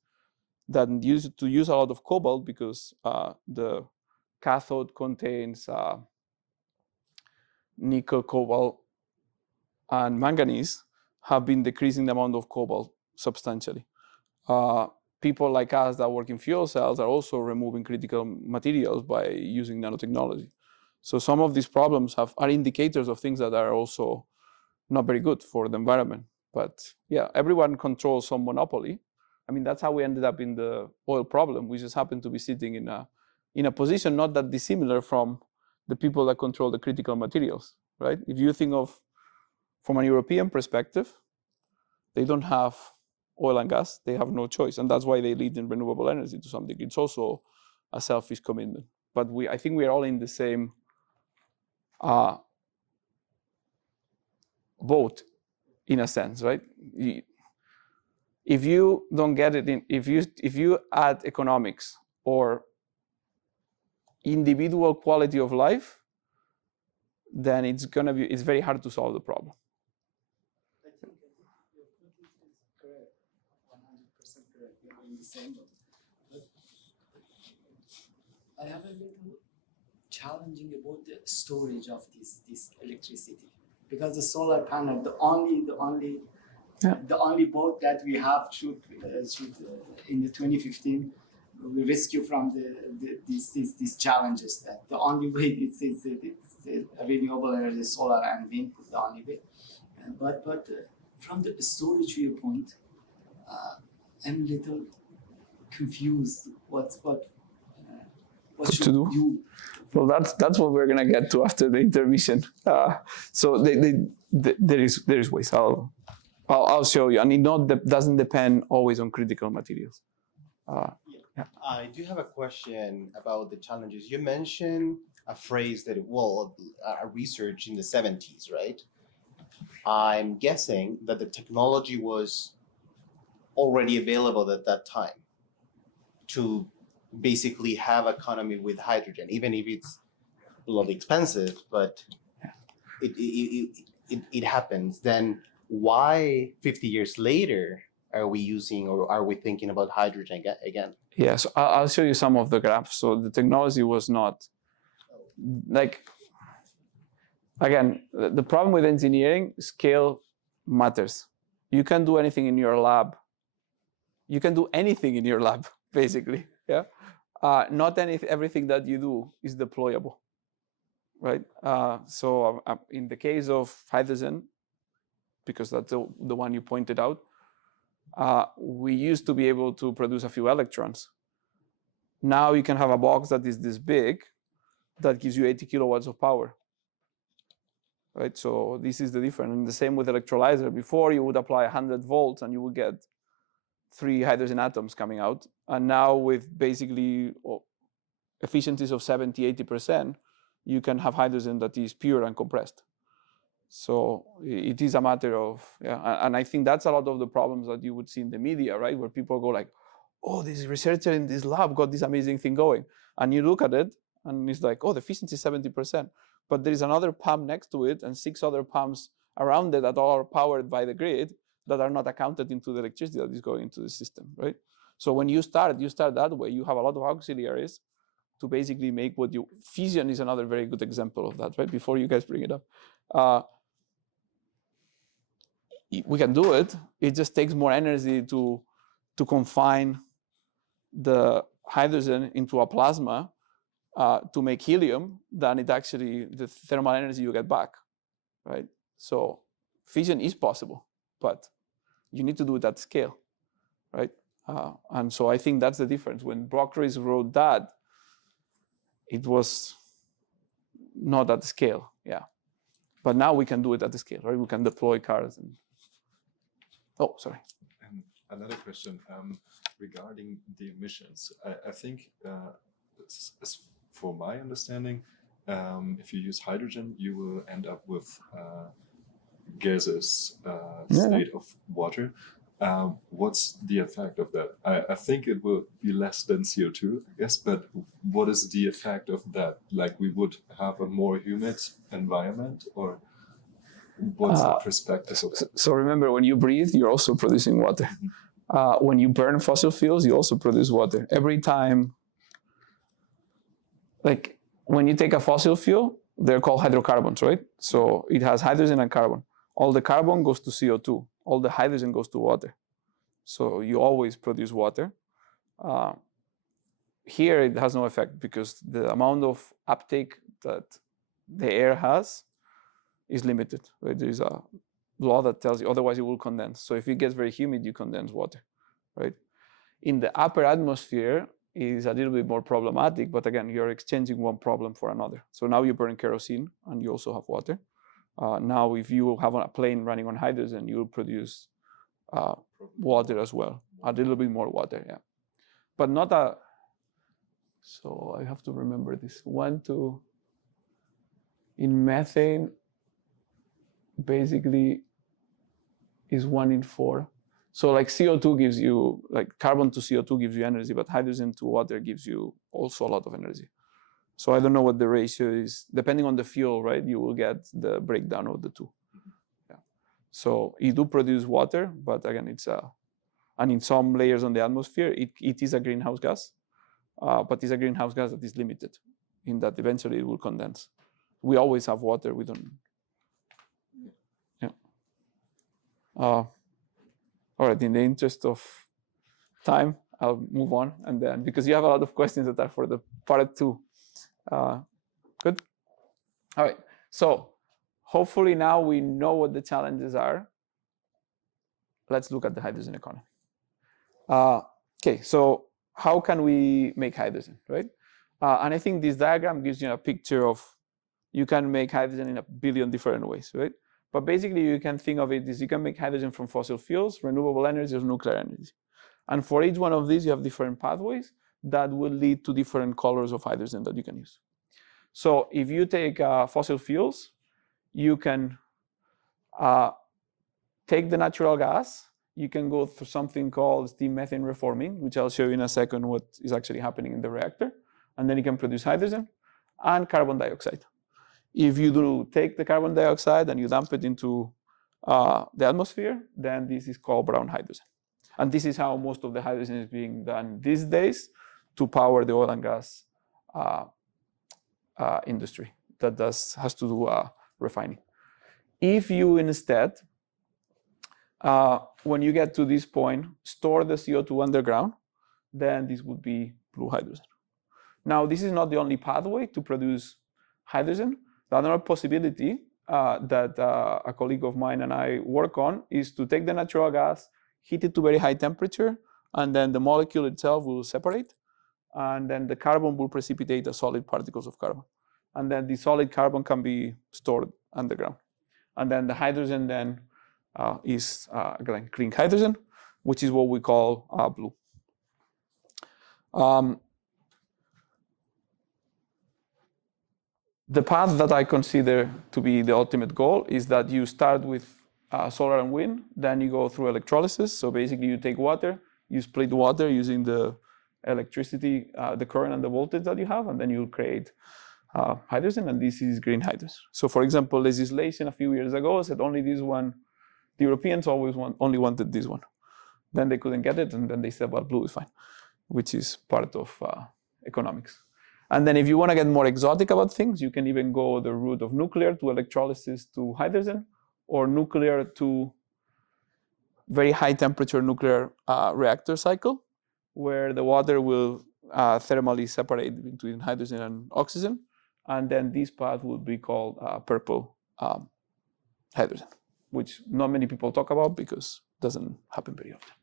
that use a lot of cobalt because the cathode contains nickel, cobalt, and manganese. have been decreasing the amount of cobalt substantially. People like us that work in fuel cells are also removing critical materials by using nanotechnology. So some of these problems are indicators of things that are also not very good for the environment. But yeah, everyone controls some monopoly. I mean, that's how we ended up in the oil problem. We just happen to be sitting in a position not that dissimilar from the people that control the critical materials, right? If you think of, from a European perspective, they don't have oil and gas, they have no choice. And that's why they lead in renewable energy to some degree. It's also a selfish commitment. But I think we are all in the same boat, in a sense, right? If you don't get it in, if you add economics or individual quality of life, then it's very hard to solve the problem. I think your conclusion is correct, 100% correct. We're in the same boat. But I have a little challenging about the storage of this electricity, because the solar panel, the only boat that we have should in the 2015 we rescue from these challenges. That the only way it's renewable energy, solar and wind, the only way. But from the storage viewpoint, I'm a little confused. What should to do? you? Well, that's what we're gonna get to after the intermission. So there is ways. I'll show you, and it doesn't depend always on critical materials. Yeah. I do have a question about the challenges. You mentioned a phrase that, a research in the 70s, right? I'm guessing that the technology was already available at that time to basically have economy with hydrogen, even if it's bloody expensive, but it happens. Then why 50 years later are we using, or are we thinking about hydrogen again? Yeah, so I'll show you some of the graphs. So the technology was not, like, again, the problem with engineering, scale matters. You can do anything in your lab. You can do anything in your lab, basically, yeah? Not everything that you do is deployable, right? So in the case of hydrogen, because that's the one you pointed out, we used to be able to produce a few electrons. Now you can have a box that is this big that gives you 80 kilowatts of power, right? So this is the difference. And the same with electrolyzer. Before you would apply 100 volts and you would get 3 hydrogen atoms coming out. And now with basically efficiencies of 70, 80%, you can have hydrogen that is pure and compressed. So it is a matter of, yeah, and I think that's a lot of the problems that you would see in the media, right? Where people go like, oh, this researcher in this lab got this amazing thing going. And you look at it and it's like, oh, the efficiency is 70%. But there is another pump next to it and 6 other pumps around it that are powered by the grid that are not accounted into the electricity that is going into the system, right? So when you start that way. You have a lot of auxiliaries to basically make what you, fission is another very good example of that, right? Before you guys bring it up. We can do it. It just takes more energy to confine the hydrogen into a plasma to make helium than it actually, the thermal energy you get back, right? So fission is possible, but you need to do it at scale, right? And so I think that's the difference. When Brockris wrote that, it was not at scale, yeah. But now we can do it at the scale, right? We can deploy cars and, oh, sorry. Another question regarding the emissions. I think, as for my understanding, if you use hydrogen, you will end up with gaseous state of water. What's the effect of that? I think it will be less than CO2, I guess, but what is the effect of that? Like we would have a more humid environment, or what's the perspective of that? So remember, when you breathe, you're also producing water. When you burn fossil fuels, you also produce water. Every time, like when you take a fossil fuel, they're called hydrocarbons, right? So it has hydrogen and carbon. All the carbon goes to CO2. all the hydrogen goes to water. So you always produce water. Here it has no effect because the amount of uptake that the air has is limited. Right? There is a law that tells you otherwise it will condense. So if it gets very humid, you condense water. Right? In the upper atmosphere, it is a little bit more problematic, but again, you're exchanging one problem for another. So now you burn kerosene and you also have water. Now, if you have a plane running on hydrogen, you'll produce water as well, a little bit more water, yeah. But not a, so I have to remember this. In methane, basically is 1 in 4. So like CO2 gives you, like carbon to CO2 gives you energy, but hydrogen to water gives you also a lot of energy. So I don't know what the ratio is. Depending on the fuel, right, you will get the breakdown of the two. Yeah. So you do produce water, but again, and in some layers on the atmosphere, it is a greenhouse gas, but it's a greenhouse gas that is limited in that eventually it will condense. We always have water, we don't, yeah. All right, in the interest of time, I'll move on, and then, because you have a lot of questions that are for the part 2. Good? All right, so hopefully now we know what the challenges are. Let's look at the hydrogen economy. Okay, so how can we make hydrogen, right? And I think this diagram gives you a picture of, you can make hydrogen in a billion different ways, right? But basically you can think of it as you can make hydrogen from fossil fuels, renewable energy, or nuclear energy. And for each one of these, you have different pathways that will lead to different colors of hydrogen that you can use. So if you take fossil fuels, you can take the natural gas, you can go through something called steam methane reforming, which I'll show you in a second what is actually happening in the reactor. And then you can produce hydrogen and carbon dioxide. If you do take the carbon dioxide and you dump it into the atmosphere, then this is called brown hydrogen. And this is how most of the hydrogen is being done these days to power the oil and gas industry that has to do refining. If you instead, when you get to this point, store the CO2 underground, then this would be blue hydrogen. Now, this is not the only pathway to produce hydrogen. The other possibility that a colleague of mine and I work on is to take the natural gas, heat it to very high temperature, and then the molecule itself will separate, and then the carbon will precipitate as solid particles of carbon. And then the solid carbon can be stored underground. And then the hydrogen then is green hydrogen, which is what we call blue. The path that I consider to be the ultimate goal is that you start with solar and wind, then you go through electrolysis. So basically you take water, you split water using the electricity, the current and the voltage that you have, and then you create hydrogen, and this is green hydrogen. So for example, legislation a few years ago said only this one, the Europeans only wanted this one. Then they couldn't get it, and then they said, well, blue is fine, which is part of economics. And then if you want to get more exotic about things, you can even go the route of nuclear to electrolysis to hydrogen, or nuclear to very high temperature nuclear reactor cycle, where the water will thermally separate between hydrogen and oxygen. And then this path would be called purple hydrogen, which not many people talk about because it doesn't happen very often.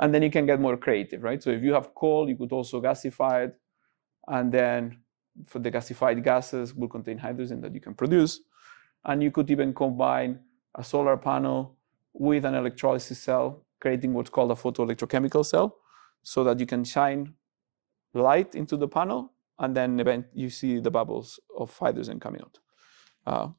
And then you can get more creative, right? So if you have coal, you could also gasify it. And then for the gasified gases will contain hydrogen that you can produce. And you could even combine a solar panel with an electrolysis cell, creating what's called a photoelectrochemical cell, so that you can shine light into the panel, and then you see the bubbles of hydrogen coming out.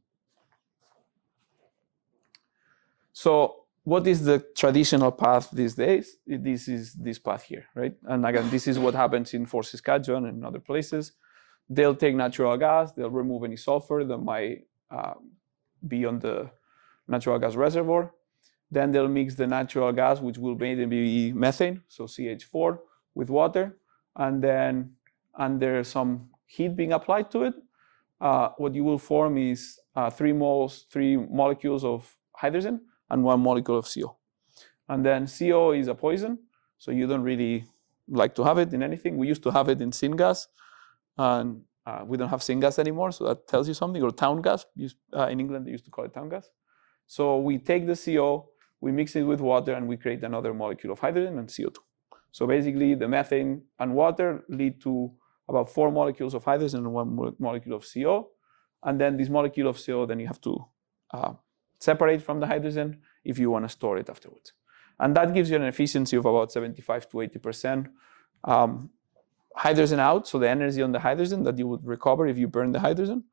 So what is the traditional path these days? This is this path here, right? And again, this is what happens in Fort Saskatchewan and other places. They'll take natural gas, they'll remove any sulfur that might be on the natural gas reservoir. Then they'll mix the natural gas, which will maybe be methane, so CH4, with water. And then under some heat being applied to it, what you will form is 3 molecules of hydrogen and 1 molecule of CO. And then CO is a poison, so you don't really like to have it in anything. We used to have it in syngas, and we don't have syngas anymore, so that tells you something. Or town gas, in England they used to call it town gas. So we take the CO, we mix it with water, and we create another molecule of hydrogen and CO2. So basically, the methane and water lead to about 4 molecules of hydrogen and 1 molecule of CO. And then this molecule of CO, then you have to separate from the hydrogen if you want to store it afterwards. And that gives you an efficiency of about 75 to 80%. Hydrogen out, so the energy on the hydrogen that you would recover if you burn the hydrogen,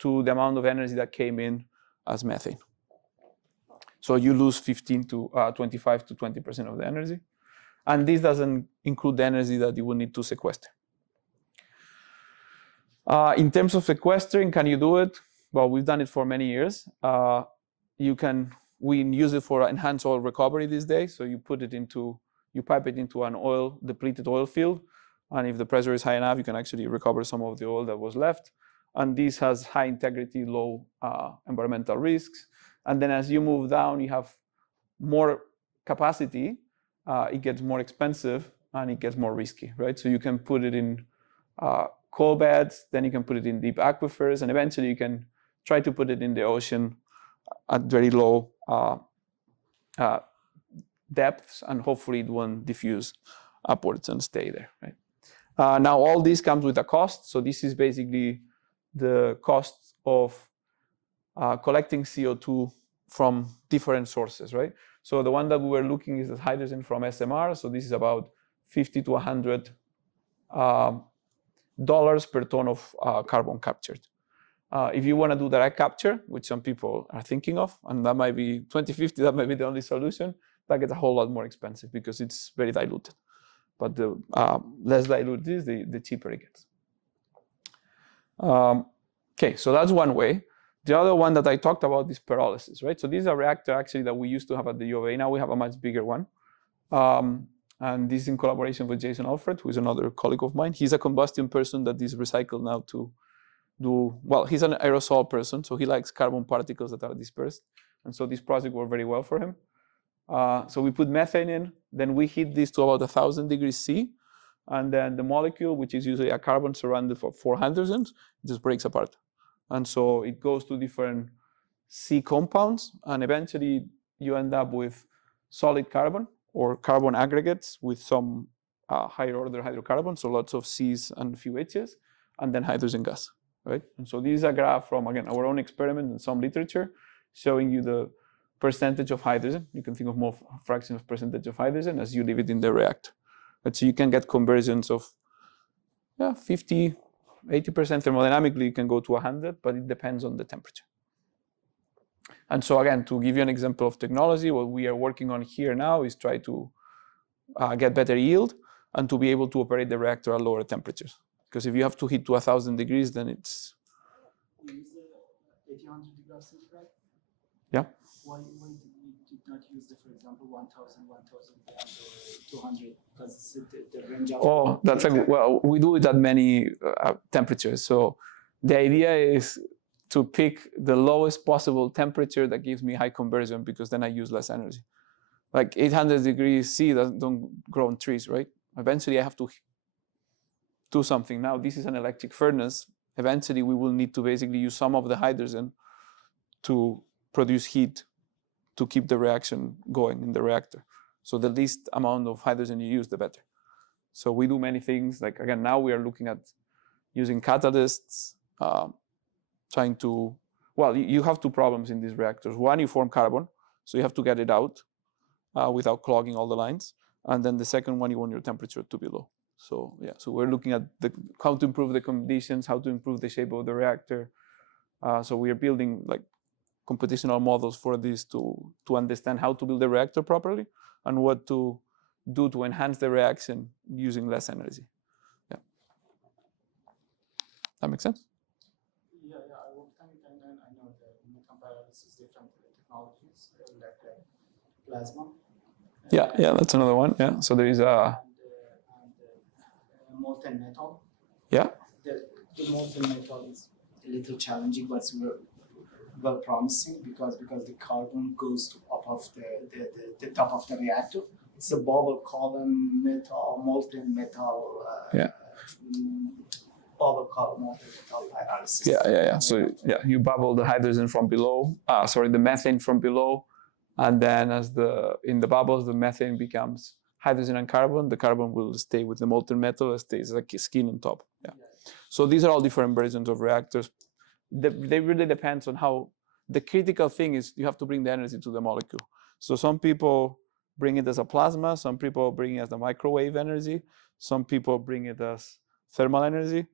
to the amount of energy that came in as methane. So you lose 15 to 25 to 20% of the energy. And this doesn't include the energy that you will need to sequester. In terms of sequestering, can you do it? Well, we've done it for many years. We use it for enhanced oil recovery these days. So you pipe it into an depleted oil field. And if the pressure is high enough, you can actually recover some of the oil that was left. And this has high integrity, low environmental risks. And then as you move down, you have more capacity. It gets more expensive and it gets more risky, right? So you can put it in coal beds, then you can put it in deep aquifers, and eventually you can try to put it in the ocean at very low depths, and hopefully it won't diffuse upwards and stay there, right? Now all this comes with a cost. So this is basically the cost of collecting CO2 from different sources, right? So the one that we were looking is the hydrogen from SMR. So this is about $50 to $100 per ton of carbon captured. If you want to do direct capture, which some people are thinking of, and that might be 2050, that might be the only solution, that gets a whole lot more expensive because it's very diluted. But the less diluted it is, the cheaper it gets. Okay, so that's one way. The other one that I talked about is pyrolysis, right? So this is a reactor actually that we used to have at the U of A. Now we have a much bigger one. And this is in collaboration with Jason Alfred, who is another colleague of mine. He's a combustion person that is recycled now to do, well, he's an aerosol person, so he likes carbon particles that are dispersed. And so this project worked very well for him. So we put methane in, then we heat this to about 1,000 degrees C. And then the molecule, which is usually a carbon surrounded for 4 hydrogens, just breaks apart. And so it goes to different C compounds, and eventually you end up with solid carbon or carbon aggregates with some higher order hydrocarbons, so lots of C's and few H's, and then hydrogen gas, right? And so this is a graph from, again, our own experiment and some literature showing you the percentage of hydrogen. You can think of more fraction of percentage of hydrogen as you leave it in the reactor. But so you can get conversions of 50, 80% thermodynamically, you can go to 100, but it depends on the temperature. And so again, to give you an example of technology, what we are working on here now is try to get better yield and to be able to operate the reactor at lower temperatures. Because if you have to heat to 1,000 degrees, then it's... We use the 1800 degrees centigrade? Yeah. Why did not use the, for example, 1,000, 1,200? Because it's the range of... Oh, that's well, we do it at many temperatures. So the idea is to pick the lowest possible temperature that gives me high conversion, because then I use less energy. Like 800 degrees C don't grow on trees, right? Eventually I have to do something. Now this is an electric furnace. Eventually we will need to basically use some of the hydrogen to produce heat to keep the reaction going in the reactor. So the least amount of hydrogen you use, the better. So we do many things. Like again, now we are looking at using catalysts, trying to, well, you have 2 problems in these reactors. One, you form carbon, so you have to get it out without clogging all the lines. And then the second one, you want your temperature to be low. So yeah, so we're looking at how to improve the conditions, how to improve the shape of the reactor. So we are building like computational models for this to understand how to build the reactor properly and what to do to enhance the reaction using less energy. Yeah. That makes sense? Yeah, I worked on it, and I know that methane pyrolysis is different technologies, like plasma. Yeah, that's another one. Yeah, so there is a... And molten metal. Yeah. The molten metal is a little challenging, but it's very promising because the carbon goes up of the top of the reactor. It's a bubble column metal, molten metal. Bubble column molten metal pyrolysis. Yeah. So you bubble the hydrogen from below. The methane from below, and then in the bubbles, the methane becomes hydrogen and carbon. The carbon will stay with the molten metal. It stays like a skin on top. Yeah. So these are all different versions of reactors. They really depends on how. The critical thing is you have to bring the energy to the molecule. So some people bring it as a plasma. Some people bring it as a microwave energy. Some people bring it as thermal energy.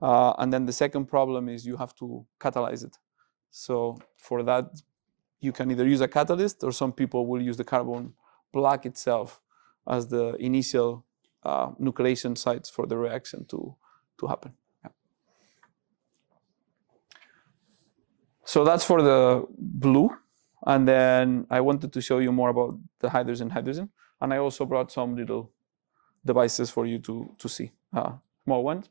And then the second problem is you have to catalyze it. So for that, you can either use a catalyst, or some people will use the carbon black itself as the initial nucleation sites for the reaction to happen. Yeah. So that's for the blue. And then I wanted to show you more about the hydrogen. And I also brought some little devices for you to see, small ones.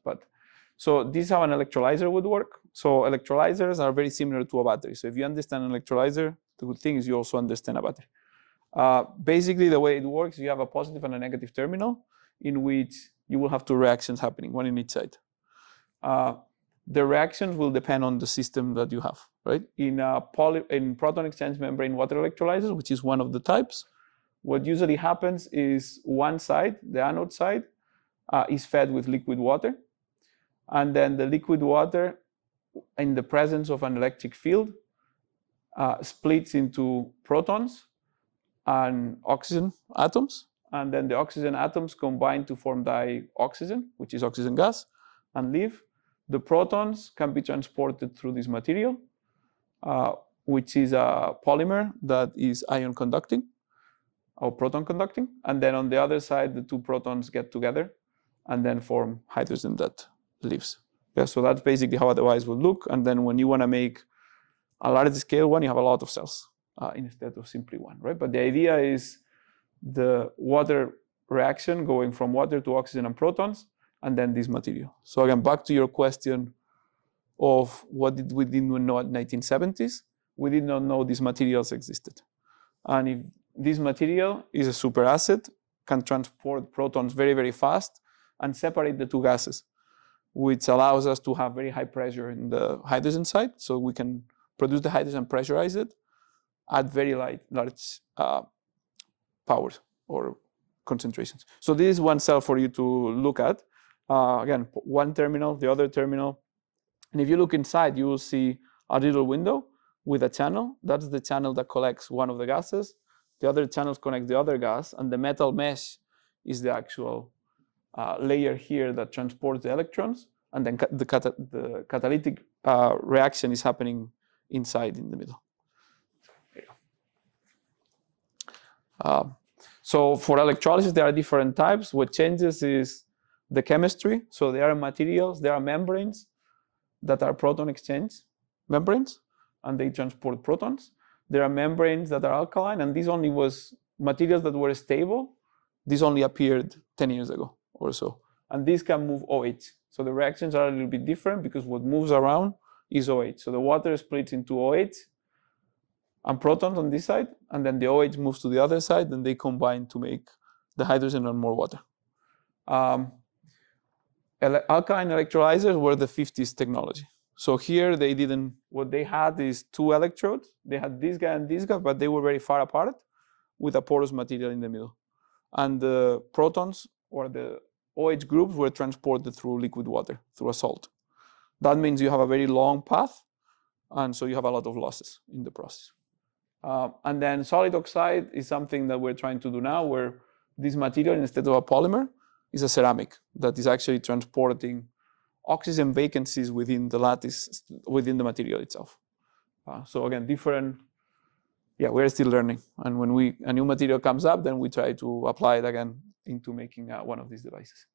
So this is how an electrolyzer would work. So electrolyzers are very similar to a battery. So if you understand an electrolyzer, the good thing is you also understand a battery. Basically, the way it works, you have a positive and a negative terminal in which you will have two reactions happening, one in each side. The reactions will depend on the system that you have, right? In proton exchange membrane water electrolyzers, which is one of the types, what usually happens is one side, the anode side, is fed with liquid water. And then the liquid water, in the presence of an electric field, splits into protons and oxygen atoms. And then the oxygen atoms combine to form dioxygen, which is oxygen gas, and leave. The protons can be transported through this material, which is a polymer that is ion conducting or proton conducting. And then on the other side, the two protons get together and then form hydrogen that leaves. Yeah, so that's basically how a device would look. And then when you want to make a large scale one, you have a lot of cells instead of simply one, right? But the idea is the water reaction going from water to oxygen and protons, and then this material. So again, back to your question of what did we didn't know in the 1970s, we did not know these materials existed. And if this material is a superacid, can transport protons very, very fast and separate the two gases, which allows us to have very high pressure in the hydrogen side. So we can produce the hydrogen, pressurize it at very large powers or concentrations. So this is one cell for you to look at. Again, one terminal, the other terminal. And if you look inside, you will see a little window with a channel. That's the channel that collects one of the gases. The other channels connect the other gas, and the metal mesh is the actual layer here that transports the electrons, and then the catalytic reaction is happening inside in the middle. So for electrolysis, there are different types. What changes is the chemistry. So there are materials, there are membranes that are proton exchange membranes, and they transport protons. There are membranes that are alkaline, and these only was materials that were stable. These only appeared 10 years ago or so. And these can move OH. So the reactions are a little bit different because what moves around is OH. So the water splits into OH and protons on this side, and then the OH moves to the other side, and they combine to make the hydrogen and more water. Alkaline electrolyzers were the 50s technology. So here what they had is two electrodes. They had this guy and this guy, but they were very far apart with a porous material in the middle. And the protons or the OH groups were transported through liquid water, through a salt. That means you have a very long path, and so you have a lot of losses in the process. And then solid oxide is something that we're trying to do now, where this material, instead of a polymer, is a ceramic that is actually transporting oxygen vacancies within the lattice, within the material itself. So again, we're still learning. And when a new material comes up, then we try to apply it again into making one of these devices.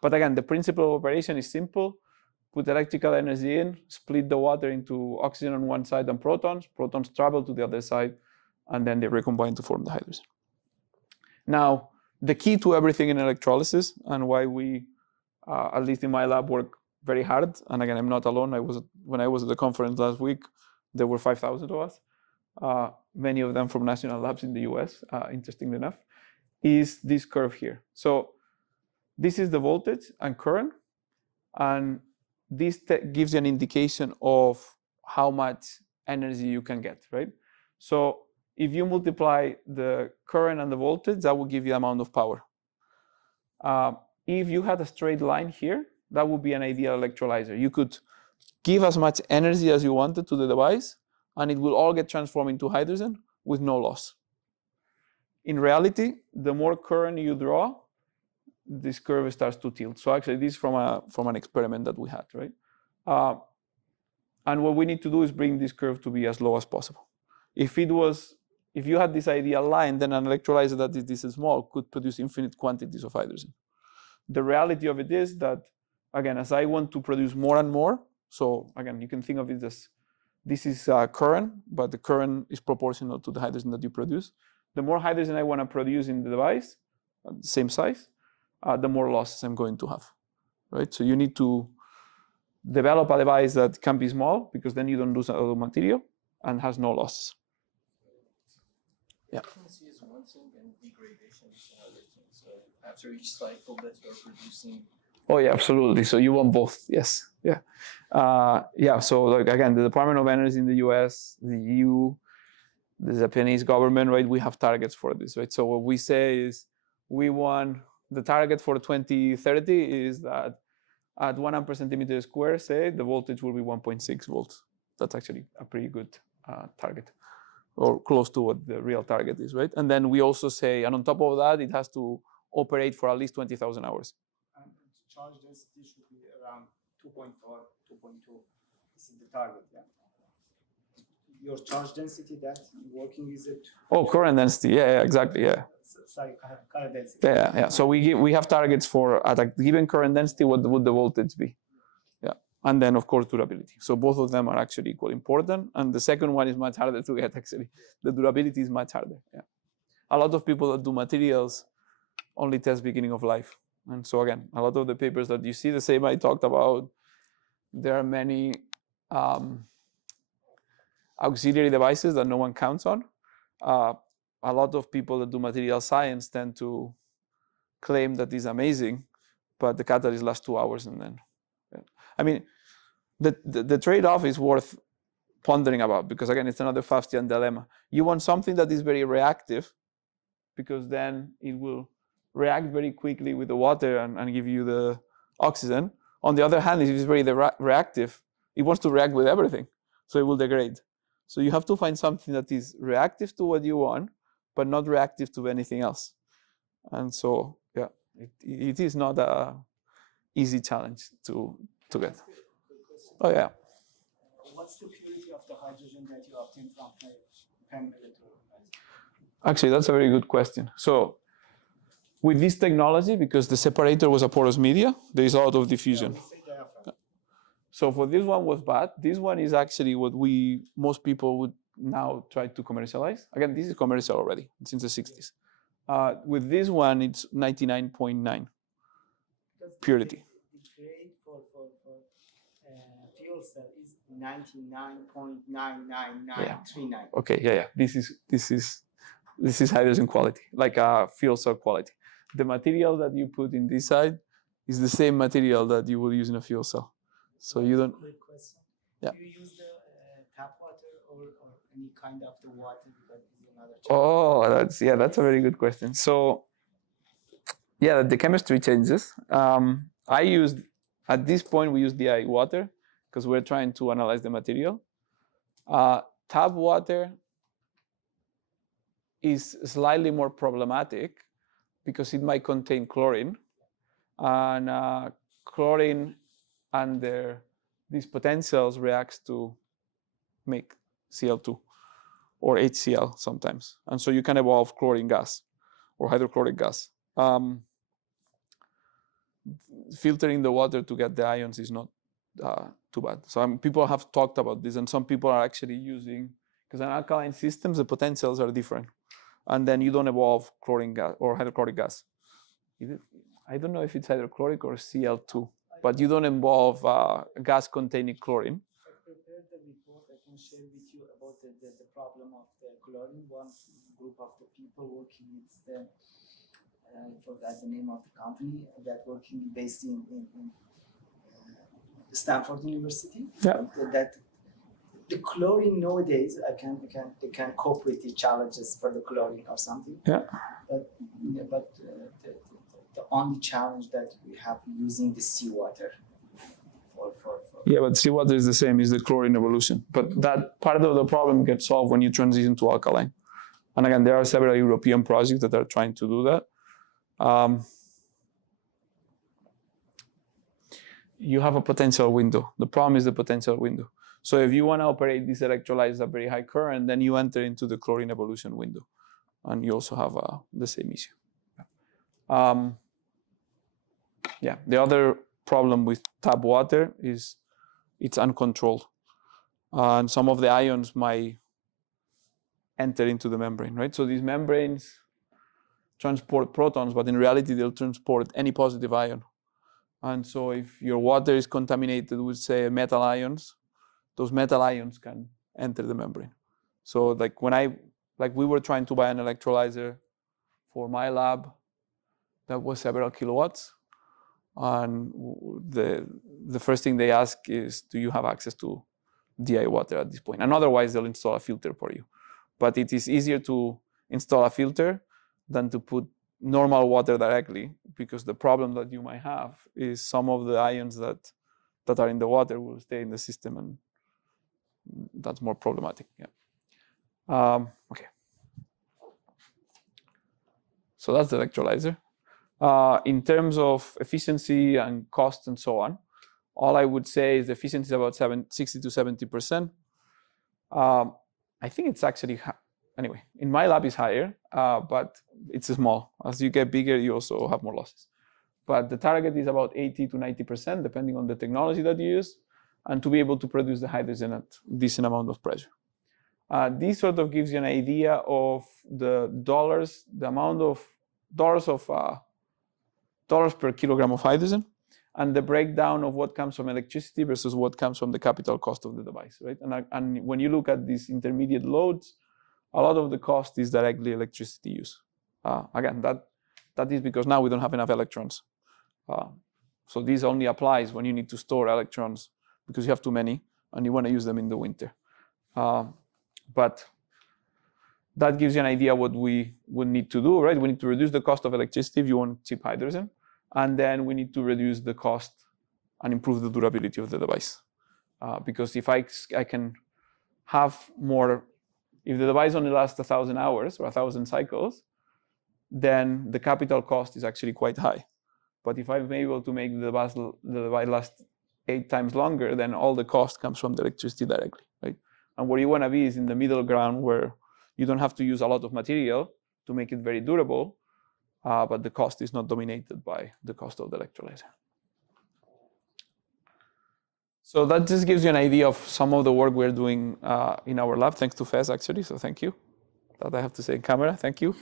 But again, the principle of operation is simple. Put electrical energy in, split the water into oxygen on one side and protons. Protons travel to the other side, and then they recombine to form the hydrogen. Now, the key to everything in electrolysis, and why we, at least in my lab, work very hard, and again, I'm not alone. When I was at the conference last week, there were 5,000 of us. many of them from national labs in the US, interestingly enough, is this curve here. So this is the voltage and current, and this gives you an indication of how much energy you can get, right? So if you multiply the current and the voltage, that will give you the amount of power. If you had a straight line here, that would be an ideal electrolyzer. You could give as much energy as you wanted to the device, and it will all get transformed into hydrogen with no loss. In reality, the more current you draw, this curve starts to tilt. So actually, this is from an experiment that we had, right? And what we need to do is bring this curve to be as low as possible. If you had this ideal line, then an electrolyzer that is this small could produce infinite quantities of hydrogen. The reality of it is that, again, as I want to produce more and more, so again, you can think of it as this is current, but the current is proportional to the hydrogen that you produce. The more hydrogen I want to produce in the device, same size, the more losses I'm going to have, right? So you need to develop a device that can be small, because then you don't lose a lot of material and has no losses. Yeah. Efficiency is one thing and degradation is another thing. So after each cycle that you're producing. Oh yeah, absolutely. So you want both, yes, yeah, yeah. So like again, the Department of Energy in the US, the EU, the Japanese government, right? We have targets for this, right? So what we say is we want the target for 2030 is that at 1 amp per centimeter square, say the voltage will be 1.6 volts. That's actually a pretty good target, or close to what the real target is, right? And then we also say, and on top of that, it has to operate for at least 20,000 hours. And charge density should be around 2.4, 2.2. This is the target, yeah. Your charge density that working is it? Oh, current density, yeah, exactly, yeah. Sorry, current density. Yeah. So we have targets for at a given current density, what would the voltage be? Yeah, and then of course durability. So both of them are actually equally important, and the second one is much harder to get. Actually, the durability is much harder. Yeah, a lot of people that do materials only test beginning of life, and so again, a lot of the papers that you see, the same I talked about, there are many auxiliary devices that no one counts on. A lot of people that do material science tend to claim that is amazing, but the catalyst lasts 2 hours and then, yeah. I mean, the trade-off is worth pondering about, because again, it's another Faustian dilemma. You want something that is very reactive, because then it will react very quickly with the water and give you the oxygen. On the other hand, if it's very reactive, it wants to react with everything, so it will degrade. So you have to find something that is reactive to what you want, but not reactive to anything else. And so, yeah, it is not a easy challenge to get. Oh yeah. What's the purity of the hydrogen that you obtain from the PEM electrolyzer? Actually, that's a very good question. So with this technology, because the separator was a porous media, there is a lot of diffusion. So for this one was bad. This one is actually what most people would now try to commercialize. Again, this is commercial already since the 60s. With this one, it's 99.9 purity. The grade for fuel cell is 99.99939. Okay, yeah. This is hydrogen quality, like fuel cell quality. The material that you put in this side is the same material that you will use in a fuel cell. So you don't. Quick question. Yeah. Do you use the tap water or any kind of the water? Because it's another challenge. Oh, that's a very good question. So, yeah, the chemistry changes. At this point, we use DI water because we're trying to analyze the material. Tap water is slightly more problematic because it might contain chlorine, and chlorine under these potentials reacts to make Cl2 or HCl sometimes. And so you can evolve chlorine gas or hydrochloric gas. Filtering the water to get the ions is not too bad. So people have talked about this, and some people are actually using, because in alkaline systems, the potentials are different. And then you don't evolve chlorine gas or hydrochloric gas. I don't know if it's hydrochloric or Cl2. But you don't involve gas containing chlorine. I prepared the report. I can share with you about the problem of the chlorine. One group of the people working with the, I forgot the name of the company, that working based in Stanford University. Yeah. That the chlorine nowadays, they can cope with the challenges for the chlorine or something. Yeah. But the only challenge that we have using the seawater. Yeah, but seawater is the same as the chlorine evolution. But that part of the problem gets solved when you transition to alkaline. And again, there are several European projects that are trying to do that. You have a potential window. The problem is the potential window. So if you want to operate these electrolyzers at very high current, then you enter into the chlorine evolution window. And you also have the same issue. Yeah, the other problem with tap water is it's uncontrolled. And some of the ions might enter into the membrane, right? So these membranes transport protons, but in reality, they'll transport any positive ion. And so if your water is contaminated with, say, metal ions, those metal ions can enter the membrane. So like we were trying to buy an electrolyzer for my lab that was several kilowatts. And the first thing they ask is, do you have access to DI water at this point? And otherwise, they'll install a filter for you. But it is easier to install a filter than to put normal water directly, because the problem that you might have is some of the ions that are in the water will stay in the system, and that's more problematic. Yeah. Okay. So that's the electrolyzer. In terms of efficiency and cost and so on, all I would say is the efficiency is about 60 to 70%. I think it's actually, anyway, in my lab is higher, but it's small. As you get bigger, you also have more losses. But the target is about 80 to 90%, depending on the technology that you use, and to be able to produce the hydrogen at decent amount of pressure. This sort of gives you an idea of the dollars, the amount of dollars per kilogram of hydrogen, and the breakdown of what comes from electricity versus what comes from the capital cost of the device, right? And when you look at these intermediate loads, a lot of the cost is directly electricity use. Again, that is because now we don't have enough electrons. So this only applies when you need to store electrons because you have too many and you want to use them in the winter. But that gives you an idea what we would need to do, right? We need to reduce the cost of electricity if you want cheap hydrogen. And then we need to reduce the cost and improve the durability of the device. Because if I can have more, if the device only lasts 1,000 hours or 1,000 cycles, then the capital cost is actually quite high. But if I'm able to make the device last 8 times longer, then all the cost comes from the electricity directly, right? And where you want to be is in the middle ground where you don't have to use a lot of material to make it very durable, but the cost is not dominated by the cost of the electrolyzer. So that just gives you an idea of some of the work we're doing in our lab, thanks to Fez actually, so thank you. That I have to say in camera, thank you.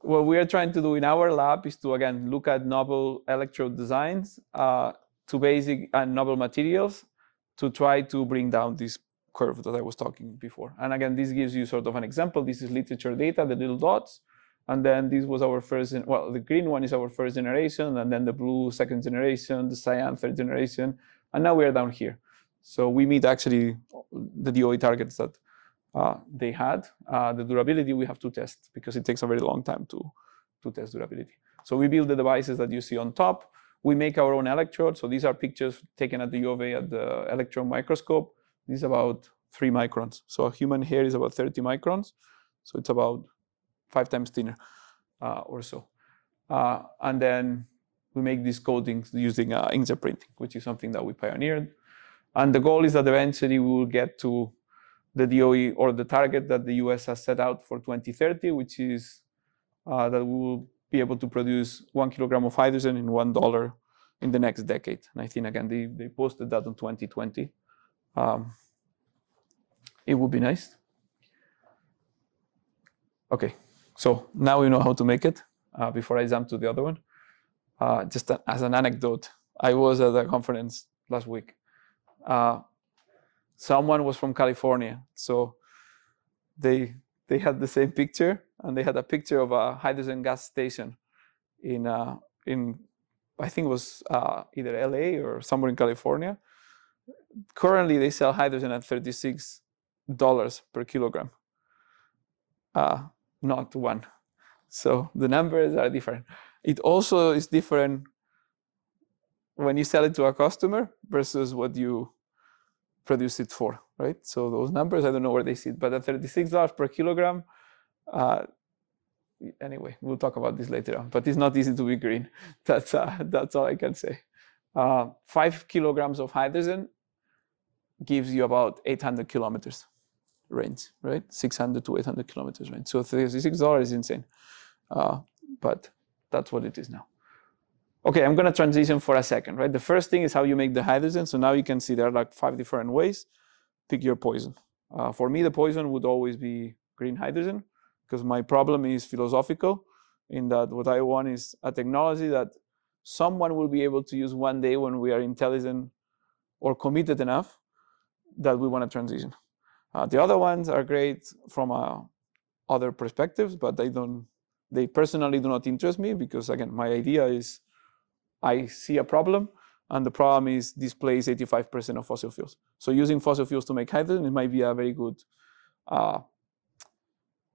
What we are trying to do in our lab is to, again, look at novel electrode designs, to basic and novel materials, to try to bring down this curve that I was talking before. And again, this gives you sort of an example. This is literature data, the little dots. And then this was our first, well, the green one is our first generation, and then the blue second generation, the cyan third generation. And now we are down here. So we meet actually the DOE targets that they had. The durability we have to test because it takes a very long time to test durability. So we build the devices that you see on top. We make our own electrodes. So these are pictures taken at the U of A at the electron microscope. This is about 3 microns. So a human hair is about 30 microns. So it's about 5 times thinner or so. And then we make these coatings using inkjet printing, which is something that we pioneered. And the goal is that eventually we will get to the DOE or the target that the US has set out for 2030, which is that we will be able to produce 1 kilogram of hydrogen in $1 in the next decade. And I think, again, they posted that in 2020. It would be nice. Okay, so now we know how to make it. Before I jump to the other one, just as an anecdote, I was at a conference last week. someone was from California. So they had the same picture, and they had a picture of a hydrogen gas station in I think it was either LA or somewhere in California. Currently, they sell hydrogen at $36 per kilogram, not one. So the numbers are different. It also is different when you sell it to a customer versus what you produce it for, right? So those numbers, I don't know where they sit, but at $36 per kilogram, anyway, we'll talk about this later on, but it's not easy to be green. That's all I can say. 5 kilograms of hydrogen gives you about 800 kilometers range, right? 600 to 800 kilometers range. So $36 is insane, but that's what it is now. Okay, I'm going to transition for a second, right? The first thing is how you make the hydrogen. So now you can see there are like 5 different ways. Pick your poison. For me, the poison would always be green hydrogen, because my problem is philosophical, in that what I want is a technology that someone will be able to use one day when we are intelligent or committed enough that we want to transition. The other ones are great from other perspectives, but they personally do not interest me, because again, my idea is I see a problem, and the problem is displace 85% of fossil fuels. So using fossil fuels to make hydrogen, it might be a very good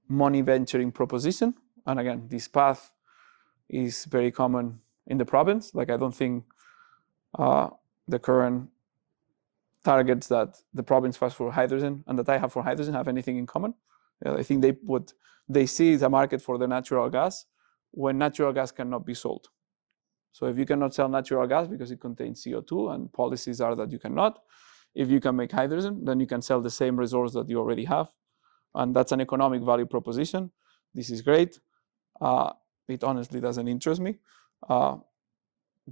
money venturing proposition. And again, this path is very common in the province. Like, I don't think the current targets that the province has for hydrogen and that I have for hydrogen have anything in common. I think what they see is a market for the natural gas when natural gas cannot be sold. So if you cannot sell natural gas because it contains CO2, and policies are that you cannot, if you can make hydrogen, then you can sell the same resource that you already have. And that's an economic value proposition. This is great. It honestly doesn't interest me,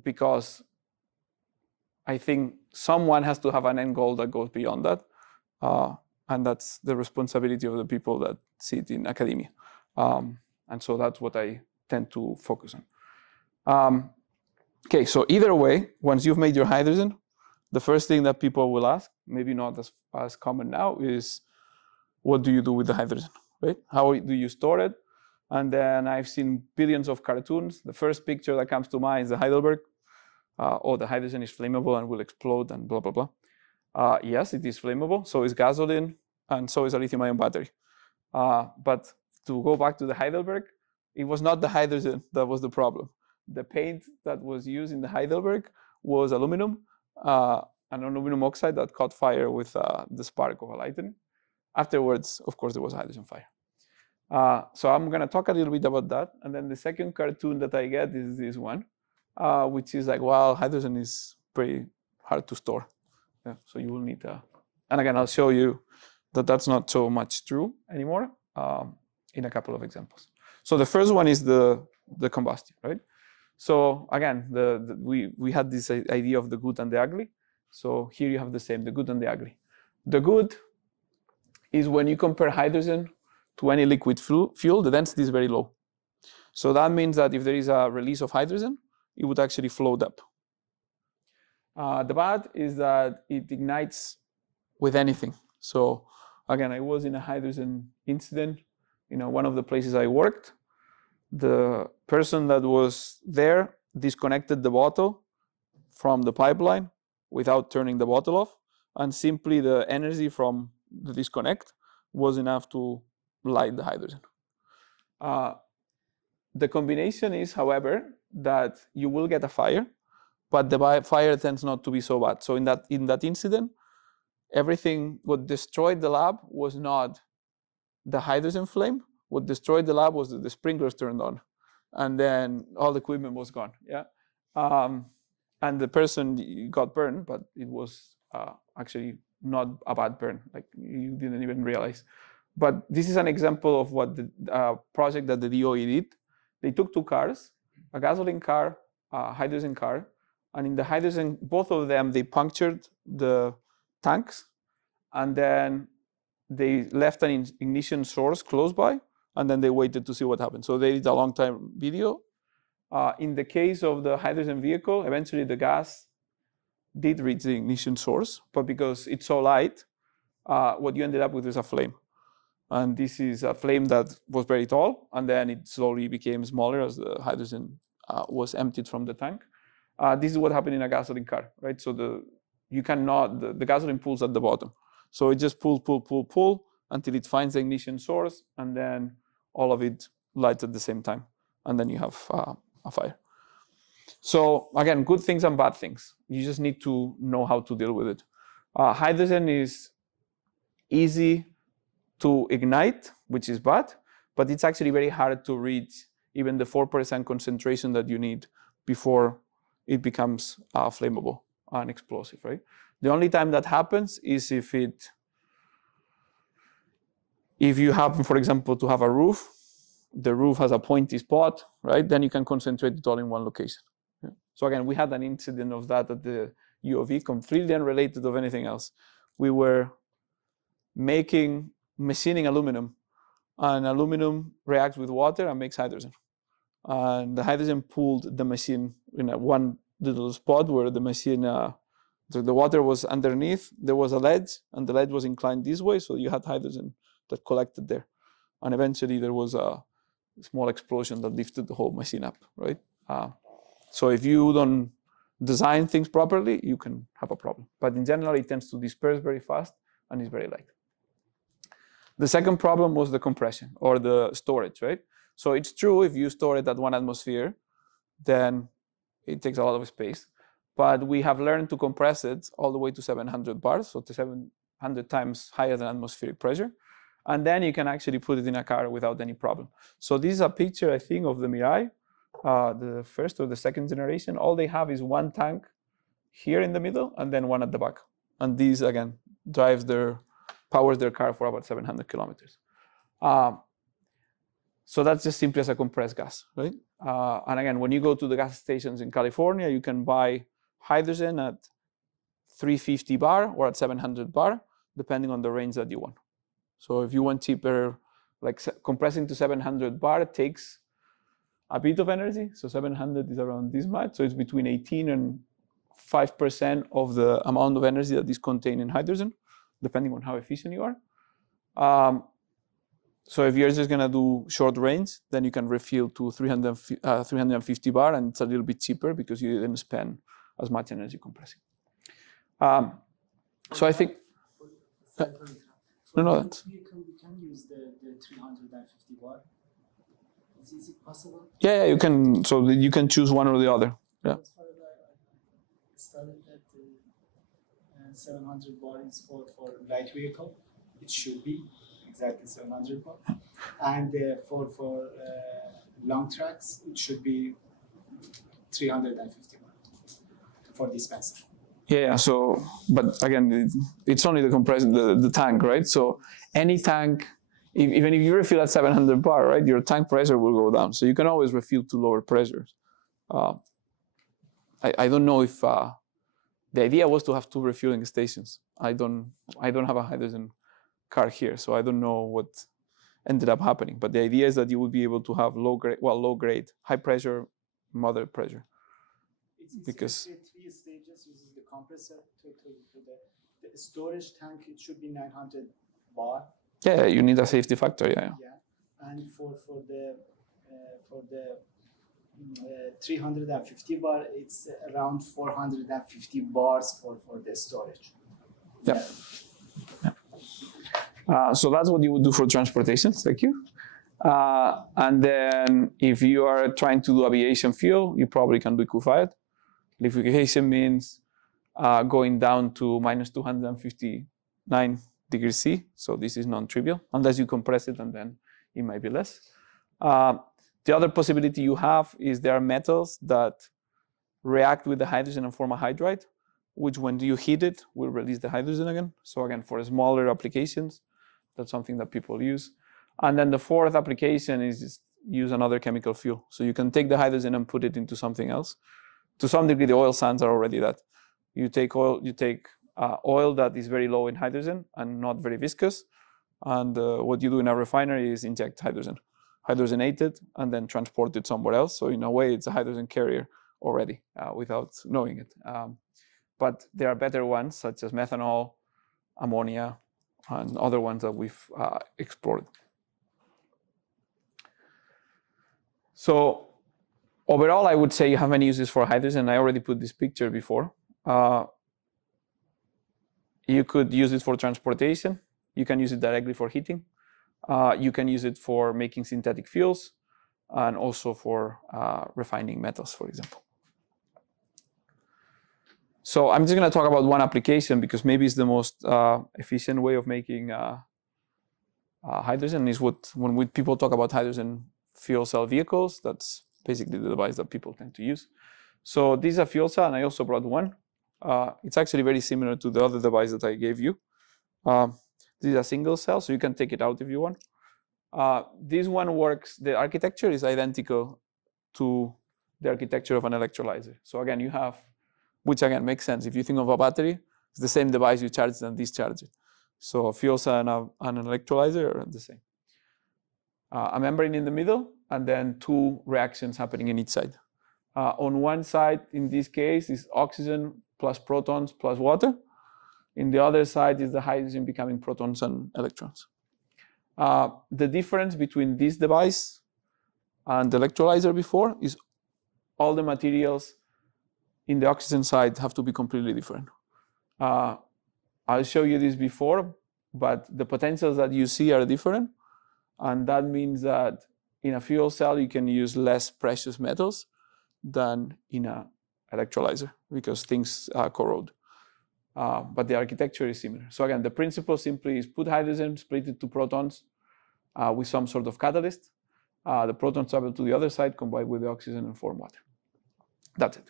because I think someone has to have an end goal that goes beyond that. And that's the responsibility of the people that sit in academia. And so that's what I tend to focus on. Okay, so either way, once you've made your hydrogen, the first thing that people will ask, maybe not as common now, is what do you do with the hydrogen, right? How do you store it? And then I've seen billions of cartoons. The first picture that comes to mind is the Heidelberg. The hydrogen is flammable and will explode and blah, blah, blah. Yes, it is flammable. So is gasoline, and so is a lithium-ion battery. But to go back to the Heidelberg, it was not the hydrogen that was the problem. The paint that was used in the Heidelberg was aluminum, an aluminum oxide that caught fire with the spark of a lightning. Afterwards, of course, there was a hydrogen fire. So I'm going to talk a little bit about that. And then the second cartoon that I get is this one, which is like, well, hydrogen is pretty hard to store. Yeah, so you will need and again, I'll show you that that's not so much true anymore in a couple of examples. So the first one is the combustion, right? So again, we had this idea of the good and the ugly. So here you have the same, the good and the ugly. The good is when you compare hydrogen to any liquid fuel, the density is very low. So that means that if there is a release of hydrogen, it would actually float up. The bad is that it ignites with anything. So again, I was in a hydrogen incident, one of the places I worked. The person that was there disconnected the bottle from the pipeline without turning the bottle off, and simply the energy from the disconnect was enough to light the hydrogen. The combination is, however, that you will get a fire, but the fire tends not to be so bad. So in that incident, what destroyed the lab was not the hydrogen flame. What destroyed the lab was that the sprinklers turned on, and then all the equipment was gone. Yeah, and the person got burned, but it was actually not a bad burn. Like, you didn't even realize. But this is an example of what the project that the DOE did. They took 2 cars, a gasoline car, a hydrogen car, and in the hydrogen, both of them, they punctured the tanks, and then they left an ignition source close by, and then they waited to see what happened. So they did a long time video. In the case of the hydrogen vehicle, eventually the gas did reach the ignition source, but because it's so light, what you ended up with is a flame. And this is a flame that was very tall, and then it slowly became smaller as the hydrogen was emptied from the tank. This is what happened in a gasoline car, right? So the gasoline pulls at the bottom. So it just pull until it finds the ignition source, and then all of it lights at the same time. And then you have a fire. So again, good things and bad things. You just need to know how to deal with it. Hydrogen is easy to ignite, which is bad, but it's actually very hard to reach even the 4% concentration that you need before it becomes flammable and explosive, right? The only time that happens is if you happen, for example, to have a roof, the roof has a pointy spot, right? Then you can concentrate it all in one location. Yeah. So again, we had an incident of that at the U of E, completely unrelated of anything else. We were machining aluminum, and aluminum reacts with water and makes hydrogen. And the hydrogen pulled the machine in one little spot where the machine, the water was underneath, there was a ledge, and the ledge was inclined this way, so you had hydrogen that collected there. And eventually there was a small explosion that lifted the whole machine up, right? So if you don't design things properly, you can have a problem. But in general, it tends to disperse very fast and is very light. The second problem was the compression or the storage, right? So it's true, if you store it at 1 atmosphere, then it takes a lot of space. But we have learned to compress it all the way to 700 bars, so to 700 times higher than atmospheric pressure. And then you can actually put it in a car without any problem. So this is a picture, I think, of the Mirai, the first or the second generation. All they have is one tank here in the middle and then one at the back. And these, again, powers their car for about 700 kilometers. So that's just simply as a compressed gas, right? And again, when you go to the gas stations in California, you can buy hydrogen at 350 bar or at 700 bar, depending on the range that you want. So if you want cheaper, like compressing to 700 bar takes a bit of energy. So 700 is around this much. So it's between 18 and 5% of the amount of energy that is contained in hydrogen, depending on how efficient you are. So if you're just gonna do short range, then you can refill to 350 bar, and it's a little bit cheaper because you didn't spend as much energy compressing. So I think, We can use the 350 bar. Is it possible? Yeah, you can. So you can choose one or the other. Yeah. I studied that 700 bar is for light vehicle. It should be exactly 700 bar. And for long tracks, it should be 350 bar for dispenser. Yeah. So, but again, it's only the compressor, the tank, right? So any tank, even if you refill at 700 bar, right, your tank pressure will go down. So you can always refill to lower pressures. I don't know if the idea was to have 2 refueling stations. I don't have a hydrogen car here, so I don't know what ended up happening. But the idea is that you would be able to have low grade, high pressure, moderate pressure. Because 3 stages uses the compressor to the storage tank. It should be 900 bar. Yeah, you need a safety factor. Yeah. And for the 350 bar, it's around 450 bars for the storage. Yeah. So that's what you would do for transportation. Thank you. And then if you are trying to do aviation fuel, you probably can do liquefied. Liquefaction means going down to minus 259 degrees C. So this is non-trivial, unless you compress it, and then it might be less. The other possibility you have is there are metals that react with the hydrogen and form a hydride, which when you heat it, will release the hydrogen again. So again, for smaller applications, that's something that people use. And then the fourth application is just use another chemical fuel. So you can take the hydrogen and put it into something else. To some degree, the oil sands are already that. You take oil that is very low in hydrogen and not very viscous. And what you do in a refinery is inject hydrogenate it, and then transport it somewhere else. So in a way, it's a hydrogen carrier already without knowing it. But there are better ones, such as methanol, ammonia, and other ones that we've explored. So overall, I would say you have many uses for hydrogen. I already put this picture before. You could use it for transportation. You can use it directly for heating. You can use it for making synthetic fuels and also for refining metals, for example. So I'm just going to talk about one application because maybe it's the most efficient way of making hydrogen is when people talk about hydrogen fuel cell vehicles, that's basically the device that people tend to use. So this is a fuel cell, and I also brought one. It's actually very similar to the other device that I gave you. This is a single cell, so you can take it out if you want. This one works, the architecture is identical to the architecture of an electrolyzer. So again, you have, which again makes sense. If you think of a battery, it's the same device you charge and discharge it. So a fuel cell and an electrolyzer are the same. A membrane in the middle, and then two reactions happening in each side. On one side, in this case, is oxygen plus protons plus water. In the other side is the hydrogen becoming protons and electrons. The difference between this device and the electrolyzer before is all the materials in the oxygen side have to be completely different. I'll show you this before, but the potentials that you see are different. And that means that in a fuel cell, you can use less precious metals than in an electrolyzer because things corrode. But the architecture is similar. So again, the principle simply is put hydrogen, split it to protons with some sort of catalyst. The protons travel to the other side, combine with the oxygen and form water. That's it.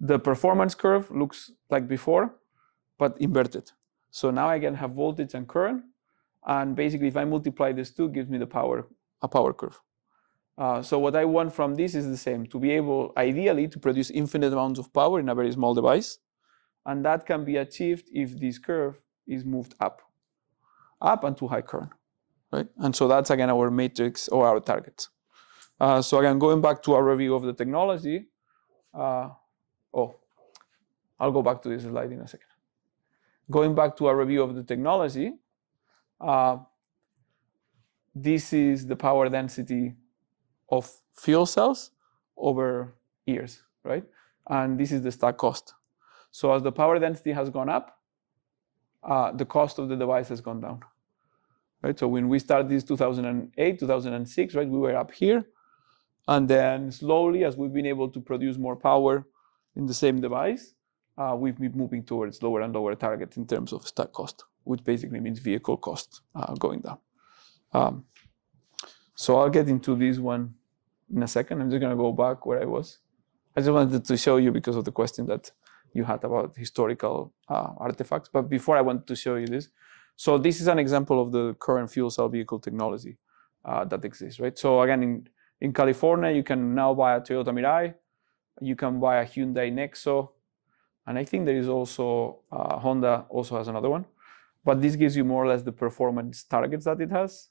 The performance curve looks like before, but inverted. So now I can have voltage and current. And basically, if I multiply these two, it gives me a power curve. So what I want from this is the same, to be able, ideally, to produce infinite amounts of power in a very small device. And that can be achieved if this curve is moved up and to high current, right? And so that's, again, our matrix or our targets. So again, going back to our review of the technology, I'll go back to this slide in a second. Going back to our review of the technology, this is the power density of fuel cells over years, right? And this is the stack cost. So as the power density has gone up, the cost of the device has gone down, right? So when we started this 2008, 2006, right, we were up here. And then slowly, as we've been able to produce more power in the same device, we've been moving towards lower and lower targets in terms of stack cost, which basically means vehicle cost going down. So I'll get into this one in a second. I'm just going to go back where I was. I just wanted to show you because of the question that you had about historical artifacts. But before I want to show you this, so this is an example of the current fuel cell vehicle technology that exists, right? So again, in California, you can now buy a Toyota Mirai. You can buy a Hyundai Nexo. And I think there is also, Honda also has another one. But this gives you more or less the performance targets that it has.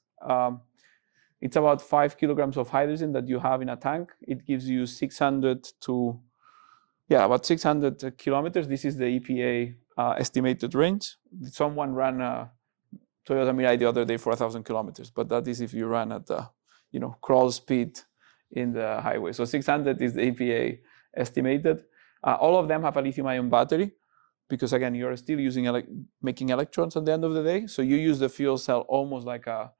It's about 5 kilograms of hydrogen that you have in a tank. It gives you 600 to, about 600 kilometers. This is the EPA estimated range. Someone ran a Toyota Mirai the other day for 1,000 kilometers, but that is if you run at crawl speed in the highway. So 600 is the EPA estimated. All of them have a lithium-ion battery because, again, you're still using making electrons at the end of the day. So you use the fuel cell almost like a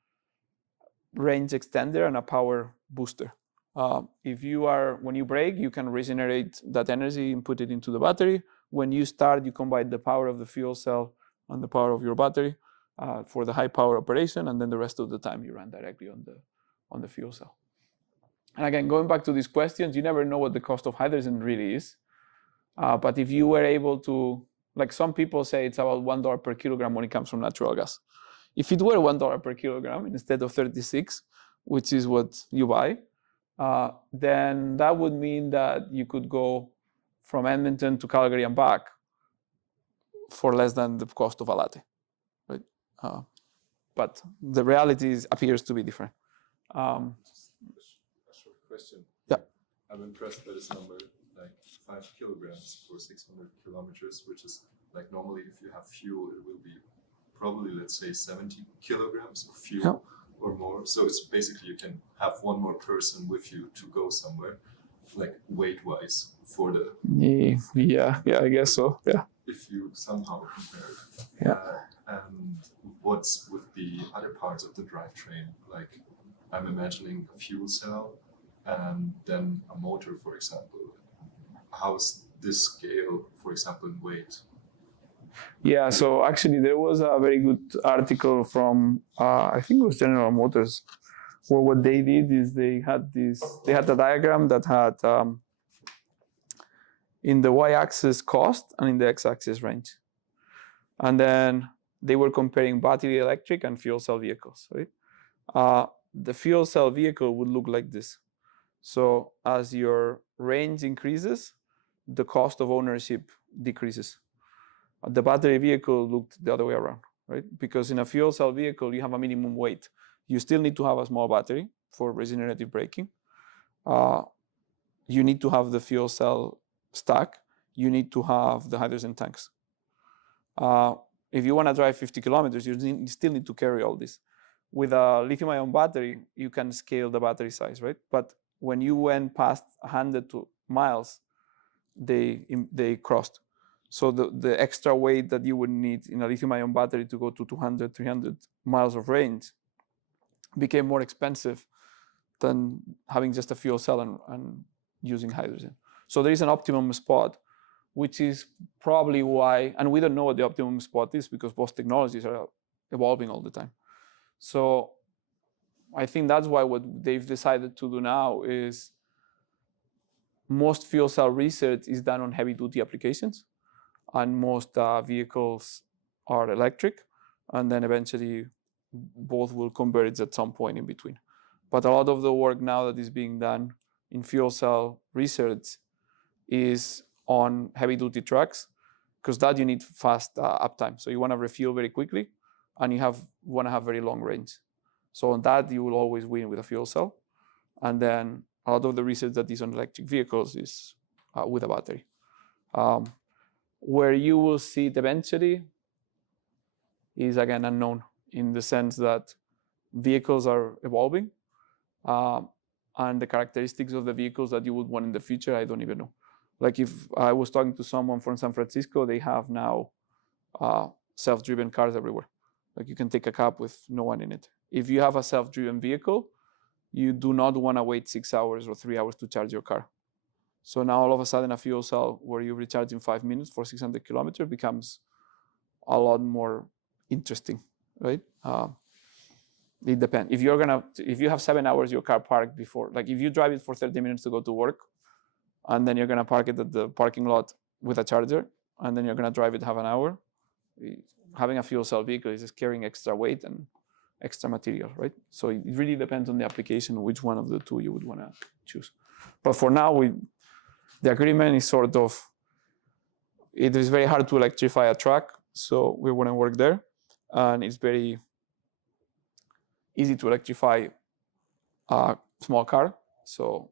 range extender and a power booster. When you brake, you can regenerate that energy and put it into the battery. When you start, you combine the power of the fuel cell and the power of your battery for the high power operation, and then the rest of the time you run directly on the fuel cell. And again, going back to these questions, you never know what the cost of hydrogen really is. But if you were able to, like some people say it's about $1 per kilogram when it comes from natural gas. If it were $1 per kilogram instead of 36, which is what you buy, then that would mean that you could go from Edmonton to Calgary and back for less than the cost of a latte, right? But the reality appears to be different. A short question. Yeah. I'm impressed by this number, like 5 kilograms for 600 kilometers, which is like normally if you have fuel, it will be probably, let's say, 70 kilograms of fuel or more. So it's basically you can have one more person with you to go somewhere, like weight-wise for the. Yeah, I guess so. Yeah. If you somehow compare it. Yeah. And what's with the other parts of the drivetrain? Like, I'm imagining a fuel cell and then a motor, for example. How's this scale, for example, in weight? Yeah, so actually there was a very good article from, I think it was General Motors, where what they did is they had a diagram that had in the y-axis cost and in the x-axis range. And then they were comparing battery electric and fuel cell vehicles, right? The fuel cell vehicle would look like this. So as your range increases, the cost of ownership decreases. The battery vehicle looked the other way around, right? Because in a fuel cell vehicle, you have a minimum weight. You still need to have a small battery for regenerative braking. You need to have the fuel cell stack. You need to have the hydrogen tanks. If you want to drive 50 kilometers, you still need to carry all this. With a lithium-ion battery, you can scale the battery size, right? But when you went past 100 miles, they crossed. So the extra weight that you would need in a lithium-ion battery to go to 200, 300 miles of range became more expensive than having just a fuel cell and using hydrogen. So there is an optimum spot, which is probably why, and we don't know what the optimum spot is because both technologies are evolving all the time. So I think that's why what they've decided to do now is most fuel cell research is done on heavy duty applications, and most vehicles are electric, and then eventually both will converge at some point in between. But a lot of the work now that is being done in fuel cell research is on heavy duty trucks, because that you need fast uptime. So you want to refuel very quickly, and you want to have very long range. So on that, you will always win with a fuel cell. And then a lot of the research that is on electric vehicles is with a battery. Where you will see it eventually is, again, unknown, in the sense that vehicles are evolving, and the characteristics of the vehicles that you would want in the future, I don't even know. Like if I was talking to someone from San Francisco, they have now self-driven cars everywhere. Like you can take a cab with no one in it. If you have a self-driven vehicle, you do not want to wait 6 hours or 3 hours to charge your car. So now all of a sudden a fuel cell where you recharge in 5 minutes for 600 kilometers becomes a lot more interesting, right? It depends. If you have 7 hours your car parked before, like if you drive it for 30 minutes to go to work, and then you're gonna park it at the parking lot with a charger, and then you're gonna drive it half an hour, having a fuel cell vehicle is just carrying extra weight and extra material, right? So it really depends on the application, which one of the two you would want to choose. But for now, the agreement is sort of, it is very hard to electrify a truck, so we want to work there. And it's very easy to electrify a small car. So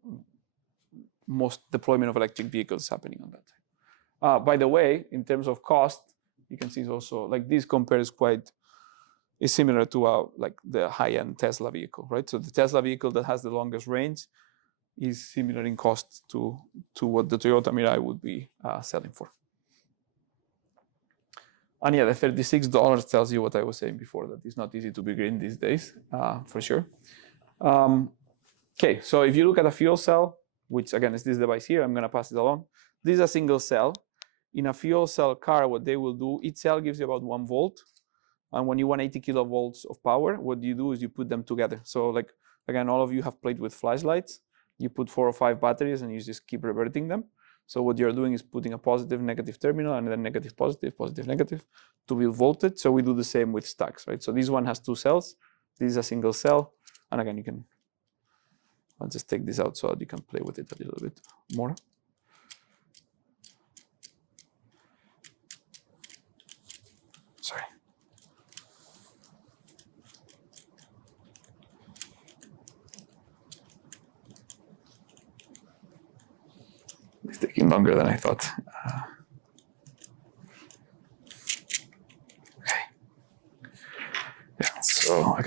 most deployment of electric vehicles is happening on that. By the way, in terms of cost, you can see it's also, like this compares is similar to like the high-end Tesla vehicle, right? So the Tesla vehicle that has the longest range is similar in cost to what the Toyota Mirai would be selling for. And yeah, the $36 tells you what I was saying before, that it's not easy to be green these days, for sure. Okay, so if you look at a fuel cell, which again is this device here, I'm gonna pass it along. This is a single cell. In a fuel cell car, what they will do, each cell gives you about 1 volt. And when you want 80 kilovolts of power, what you do is you put them together. So like, again, all of you have played with flashlights. You put 4 or 5 batteries and you just keep reverting them. So what you're doing is putting a positive, negative terminal and then negative, positive, positive, negative to build voltage. So we do the same with stacks, right? So this one has 2 cells. This is a single cell. And again, I'll just take this out so that you can play with it a little bit more. Sorry. It's taking longer than I thought. Okay.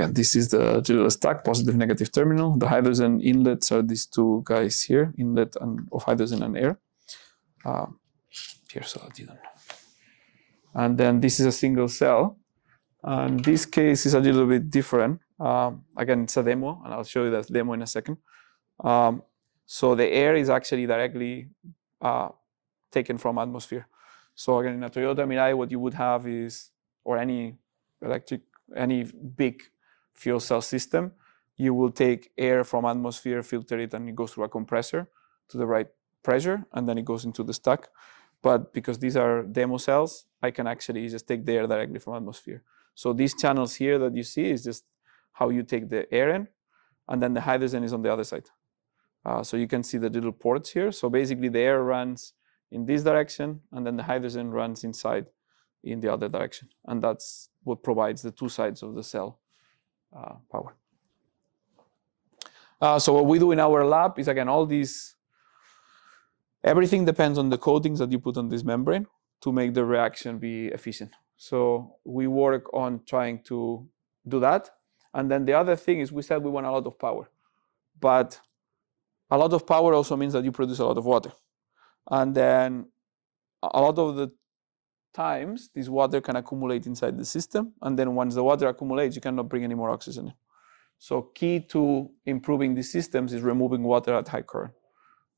again, this is the little stack, positive, negative terminal. The hydrogen inlets are these two guys here, inlet of hydrogen and air. Here, so I didn't. And then this is a single cell. And this case is a little bit different. Again, it's a demo, and I'll show you that demo in a second. So the air is actually directly taken from atmosphere. So again, in a Toyota Mirai, what you would have is, or any big fuel cell system, you will take air from atmosphere, filter it, and it goes through a compressor to the right pressure, and then it goes into the stack. But because these are demo cells, I can actually just take the air directly from atmosphere. So these channels here that you see is just how you take the air in, and then the hydrogen is on the other side. So you can see the little ports here. So basically the air runs in this direction, and then the hydrogen runs inside in the other direction. And that's what provides the two sides of the cell power. So what we do in our lab is, again, all these, everything depends on the coatings that you put on this membrane to make the reaction be efficient. So we work on trying to do that. And then the other thing is, we said we want a lot of power. But a lot of power also means that you produce a lot of water. And then a lot of the times, this water can accumulate inside the system. And then once the water accumulates, you cannot bring any more oxygen in. So key to improving these systems is removing water at high current.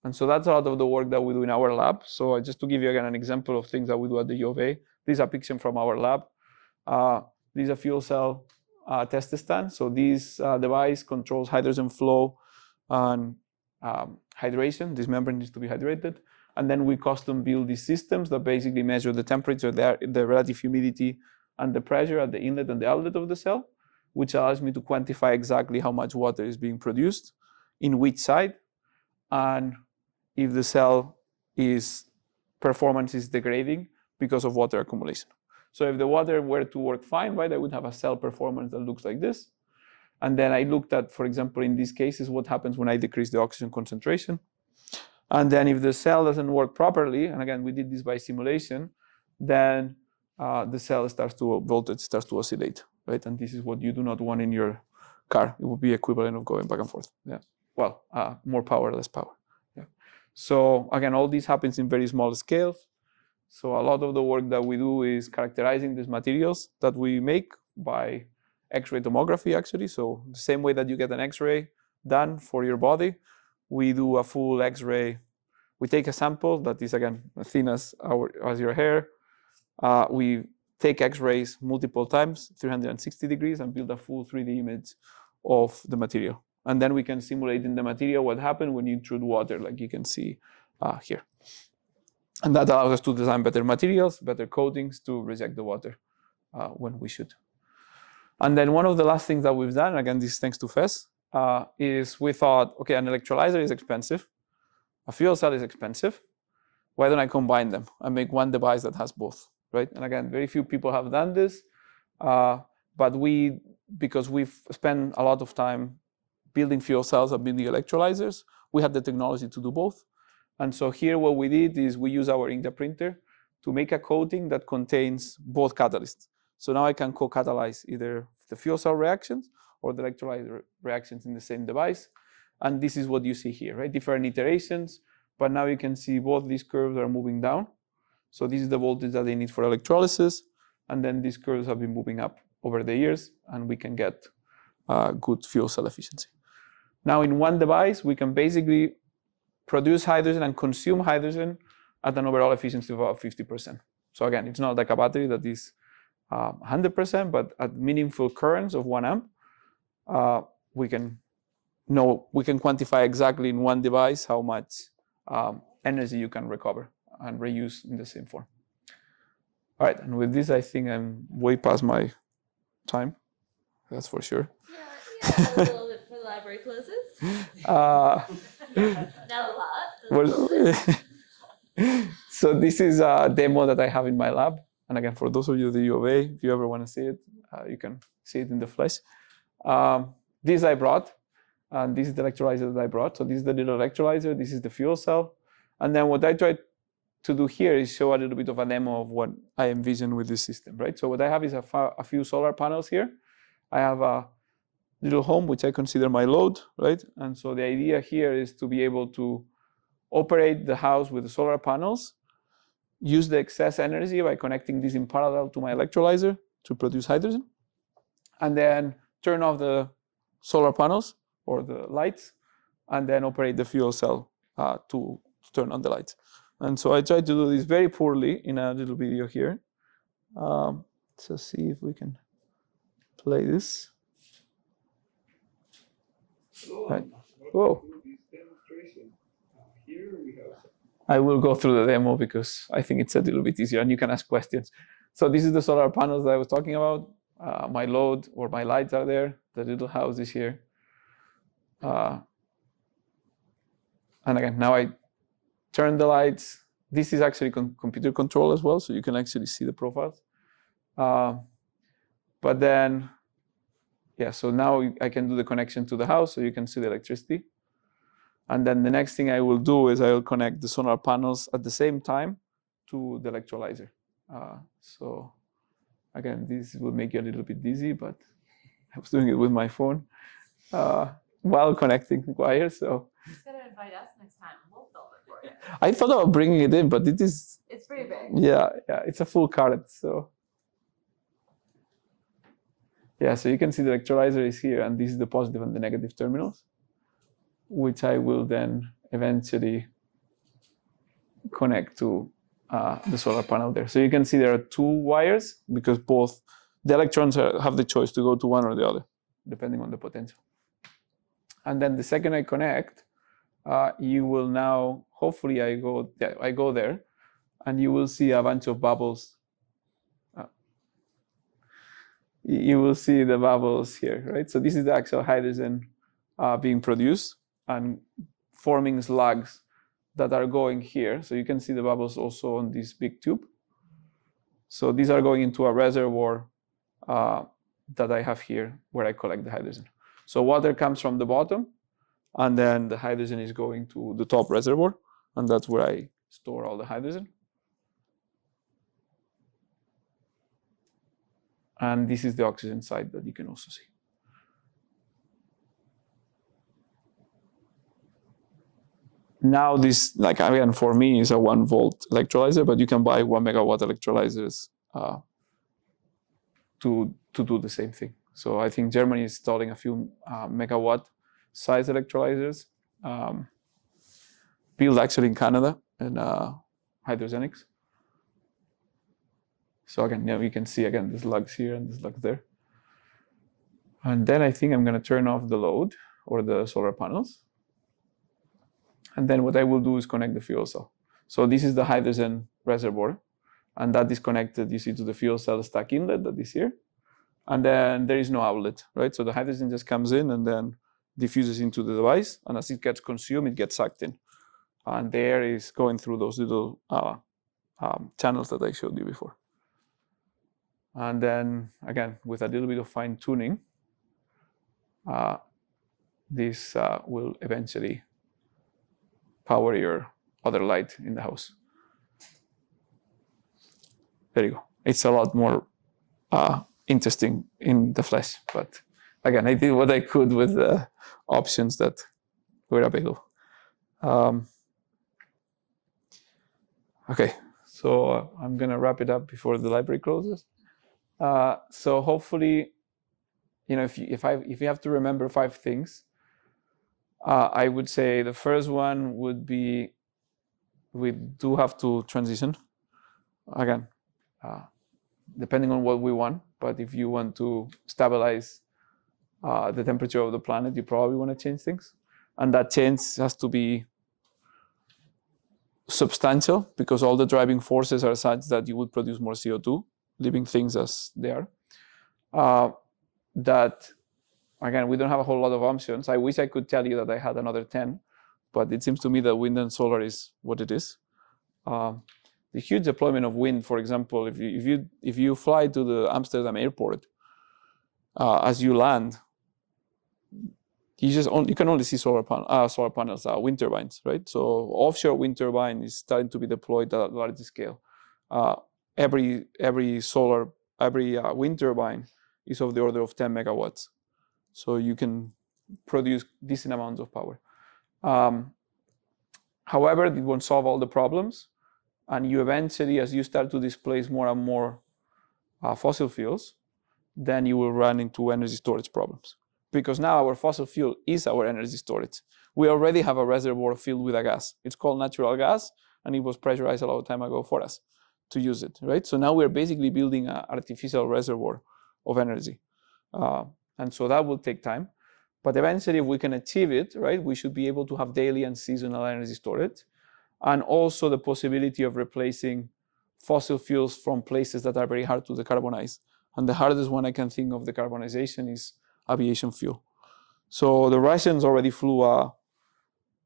And so that's a lot of the work that we do in our lab. So just to give you again an example of things that we do at the U of A, this is a picture from our lab. This is a fuel cell test stand. So this device controls hydrogen flow and hydration. This membrane needs to be hydrated. And then we custom build these systems that basically measure the temperature, the relative humidity, and the pressure at the inlet and the outlet of the cell, which allows me to quantify exactly how much water is being produced in which side, and if the cell performance is degrading because of water accumulation. So if the water were to work fine, right, I would have a cell performance that looks like this. And then I looked at, for example, in these cases, what happens when I decrease the oxygen concentration. And then if the cell doesn't work properly, and again, we did this by simulation, then the cell voltage starts to oscillate, right? And this is what you do not want in your car. It would be equivalent of going back and forth. Yeah. Well, more power, less power. Yeah. So again, all this happens in very small scales. So a lot of the work that we do is characterizing these materials that we make by X-ray tomography, actually. So the same way that you get an X-ray done for your body, we do a full X-ray. We take a sample that is, again, as thin as your hair. We take X-rays multiple times, 360 degrees, and build a full 3D image of the material. And then we can simulate in the material what happened when you intrude water, like you can see here. And that allows us to design better materials, better coatings to reject the water when we should. And then one of the last things that we've done, again, this is thanks to FES, is we thought, okay, an electrolyzer is expensive, a fuel cell is expensive. Why don't I combine them and make one device that has both, right? And again, very few people have done this, but because we've spent a lot of time building fuel cells and building electrolyzers, we have the technology to do both. And so here what we did is we use our inkjet printer to make a coating that contains both catalysts. So now I can co-catalyze either the fuel cell reactions or the electrolyzer reactions in the same device. And this is what you see here, right? Different iterations, but now you can see both these curves are moving down. So this is the voltage that they need for electrolysis. And then these curves have been moving up over the years, and we can get good fuel cell efficiency. Now in one device, we can basically produce hydrogen and consume hydrogen at an overall efficiency of about 50%. So again, it's not like a battery that is 100%, but at meaningful currents of 1 amp, we can quantify exactly in one device how much energy you can recover and reuse in the same form. All right, and with this, I think I'm way past my time. That's for sure. Yeah, a little bit for the library closes. Not a lot. So this is a demo that I have in my lab. And again, for those of you at the U of A, if you ever want to see it, you can see it in the flesh. This I brought, and this is the electrolyzer that I brought. So this is the little electrolyzer. This is the fuel cell. And then what I tried to do here is show a little bit of a demo of what I envision with this system, right? So what I have is a few solar panels here. I have little home, which I consider my load, right? And so the idea here is to be able to operate the house with the solar panels, use the excess energy by connecting this in parallel to my electrolyzer to produce hydrogen, and then turn off the solar panels or the lights, and then operate the fuel cell to turn on the lights. And so I tried to do this very poorly in a little video here. So see if we can play this. Right. Whoa. I will go through the demo because I think it's a little bit easier and you can ask questions. So this is the solar panels that I was talking about. My load or my lights are there. The little house is here. And again, now I turn the lights. This is actually computer control as well, so you can actually see the profiles. But then, yeah, so now I can do the connection to the house, so you can see the electricity. And then the next thing I will do is I will connect the solar panels at the same time to the electrolyzer. So again, this will make you a little bit dizzy, but I was doing it with my phone while connecting wires. So You gotta invite us next time. We'll film it for you. I thought about bringing it in, but it's pretty big. yeah, it's a full card. So yeah, so you can see the electrolyzer is here, and this is the positive and the negative terminals, which I will then eventually connect to the solar panel there. So you can see there are two wires because both the electrons have the choice to go to one or the other, depending on the potential. And then the second I connect, you will now, hopefully I go there, and you will see a bunch of bubbles. You will see the bubbles here, right? So this is the actual hydrogen being produced and forming slugs that are going here. So you can see the bubbles also on this big tube. So these are going into a reservoir that I have here where I collect the hydrogen. So water comes from the bottom, and then the hydrogen is going to the top reservoir, and that's where I store all the hydrogen. And this is the oxygen side that you can also see. Now this, like again, for me is a 1 volt electrolyzer, but you can buy 1 megawatt electrolyzers to do the same thing. So I think Germany is installing a few megawatt size electrolyzers, built actually in Canada and Hydrogenics. So again, now you can see again the slugs here and the slugs there. And then I think I'm going to turn off the load or the solar panels. And then what I will do is connect the fuel cell. So this is the hydrogen reservoir, and that is connected, you see, to the fuel cell stack inlet that is here. And then there is no outlet, right? So the hydrogen just comes in and then diffuses into the device, and as it gets consumed, it gets sucked in. And the air is going through those little channels that I showed you before. And then, again, with a little bit of fine tuning, this will eventually power your other light in the house. There you go. It's a lot more interesting in the flesh, but again, I did what I could with the options that were available. Okay, so I'm gonna wrap it up before the library closes. So hopefully, if you have to remember 5 things, I would say the first one would be we do have to transition. Again, depending on what we want, but if you want to stabilize the temperature of the planet, you probably want to change things. And that change has to be substantial because all the driving forces are such that you would produce more CO2, leaving things as they are. That, again, we don't have a whole lot of options. I wish I could tell you that I had another 10, but it seems to me that wind and solar is what it is. The huge deployment of wind, for example, if you fly to the Amsterdam airport, as you land, you can only see solar panels, wind turbines, right? So offshore wind turbine is starting to be deployed at a large scale. Every wind turbine is of the order of 10 megawatts. So you can produce decent amounts of power. However, it won't solve all the problems. And you eventually, as you start to displace more and more fossil fuels, then you will run into energy storage problems. Because now our fossil fuel is our energy storage. We already have a reservoir filled with a gas. It's called natural gas, and it was pressurized a long time ago for us to use it, right? So now we're basically building an artificial reservoir of energy. And so that will take time. But eventually, if we can achieve it, right, we should be able to have daily and seasonal energy storage, and also the possibility of replacing fossil fuels from places that are very hard to decarbonize. And the hardest one I can think of decarbonization is aviation fuel. So the Russians already flew a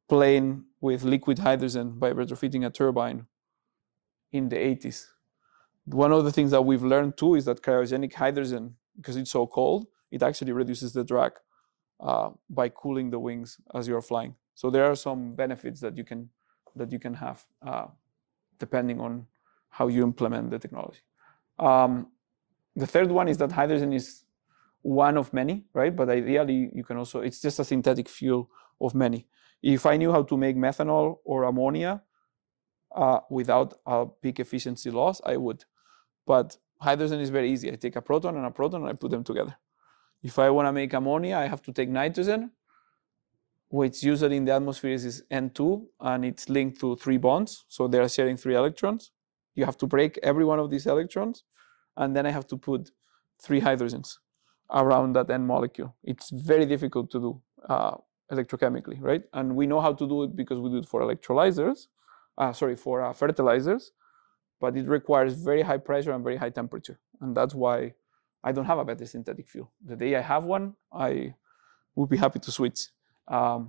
plane with liquid hydrogen by retrofitting a turbine in the 80s. One of the things that we've learned too is that cryogenic hydrogen, because it's so cold, it actually reduces the drag by cooling the wings as you're flying. So there are some benefits that you can have depending on how you implement the technology. The third one is that hydrogen is one of many, right? But ideally, you can also, it's just a synthetic fuel of many. If I knew how to make methanol or ammonia without a big efficiency loss, I would. But hydrogen is very easy. I take a proton and I put them together. If I want to make ammonia, I have to take nitrogen, which usually in the atmosphere is N2, and it's linked to 3 bonds. So they are sharing 3 electrons. You have to break every one of these electrons, and then I have to put 3 hydrogens around that N molecule. It's very difficult to do electrochemically, right? And we know how to do it because we do it for electrolyzers, for fertilizers, but it requires very high pressure and very high temperature. And that's why I don't have a better synthetic fuel. The day I have one, I would be happy to switch. I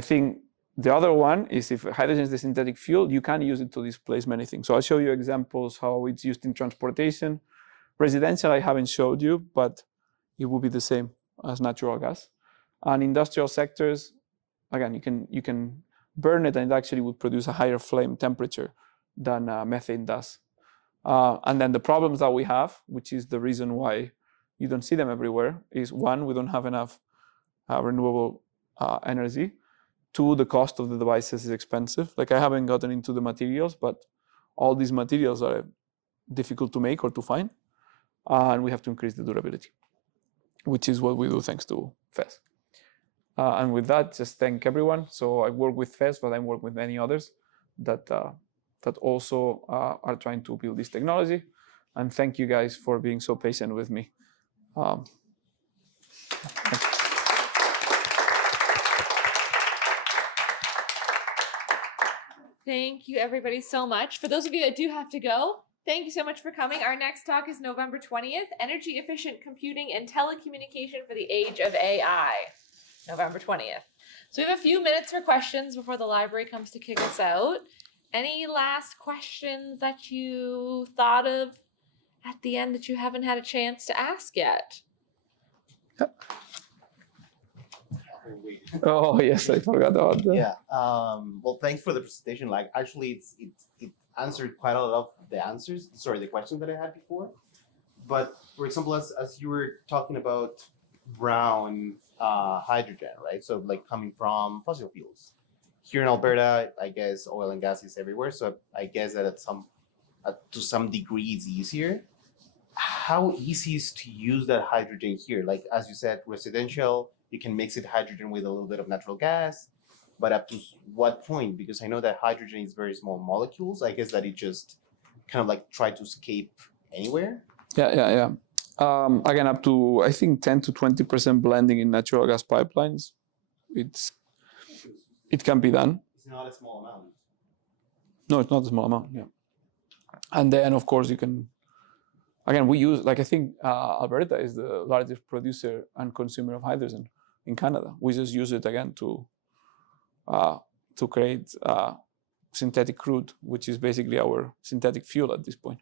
think the other one is if hydrogen is the synthetic fuel, you can use it to displace many things. So I'll show you examples how it's used in transportation. Residential, I haven't showed you, but it will be the same as natural gas. And industrial sectors, again, you can burn it and it actually would produce a higher flame temperature than methane does. And then the problems that we have, which is the reason why you don't see them everywhere, is 1, we don't have enough renewable energy. 2, the cost of the devices is expensive. Like I haven't gotten into the materials, but all these materials are difficult to make or to find. And we have to increase the durability, which is what we do thanks to FES. And with that, just thank everyone. So I work with FES, but I work with many others that also are trying to build this technology. And thank you guys for being so patient with me. Thank you, everybody, so much. For those of you that do have to go, thank you so much for coming. Our next talk is November 20th, Energy Efficient Computing and Telecommunication for the Age of AI, November 20th. So we have a few minutes for questions before the library comes to kick us out. Any last questions that you thought of at the end that you haven't had a chance to ask yet? Oh, yes, I forgot about that. Yeah. Well, thanks for the presentation. Like, actually, it answered quite a lot of the questions that I had before. But for example, as you were talking about brown hydrogen, right? So like coming from fossil fuels. Here in Alberta, I guess oil and gas is everywhere. So I guess that to some degree it's easier. How easy is to use that hydrogen here? Like, as you said, residential, you can mix it hydrogen with a little bit of natural gas, but up to what point? Because I know that hydrogen is very small molecules. I guess that it just kind of like try to escape anywhere. Yeah. Again, up to, I think, 10 to 20% blending in natural gas pipelines. It can be done. It's not a small amount. No, it's not a small amount, yeah. And then, of course, you can, again, we use, like I think Alberta is the largest producer and consumer of hydrogen in Canada. We just use it again to create synthetic crude, which is basically our synthetic fuel at this point.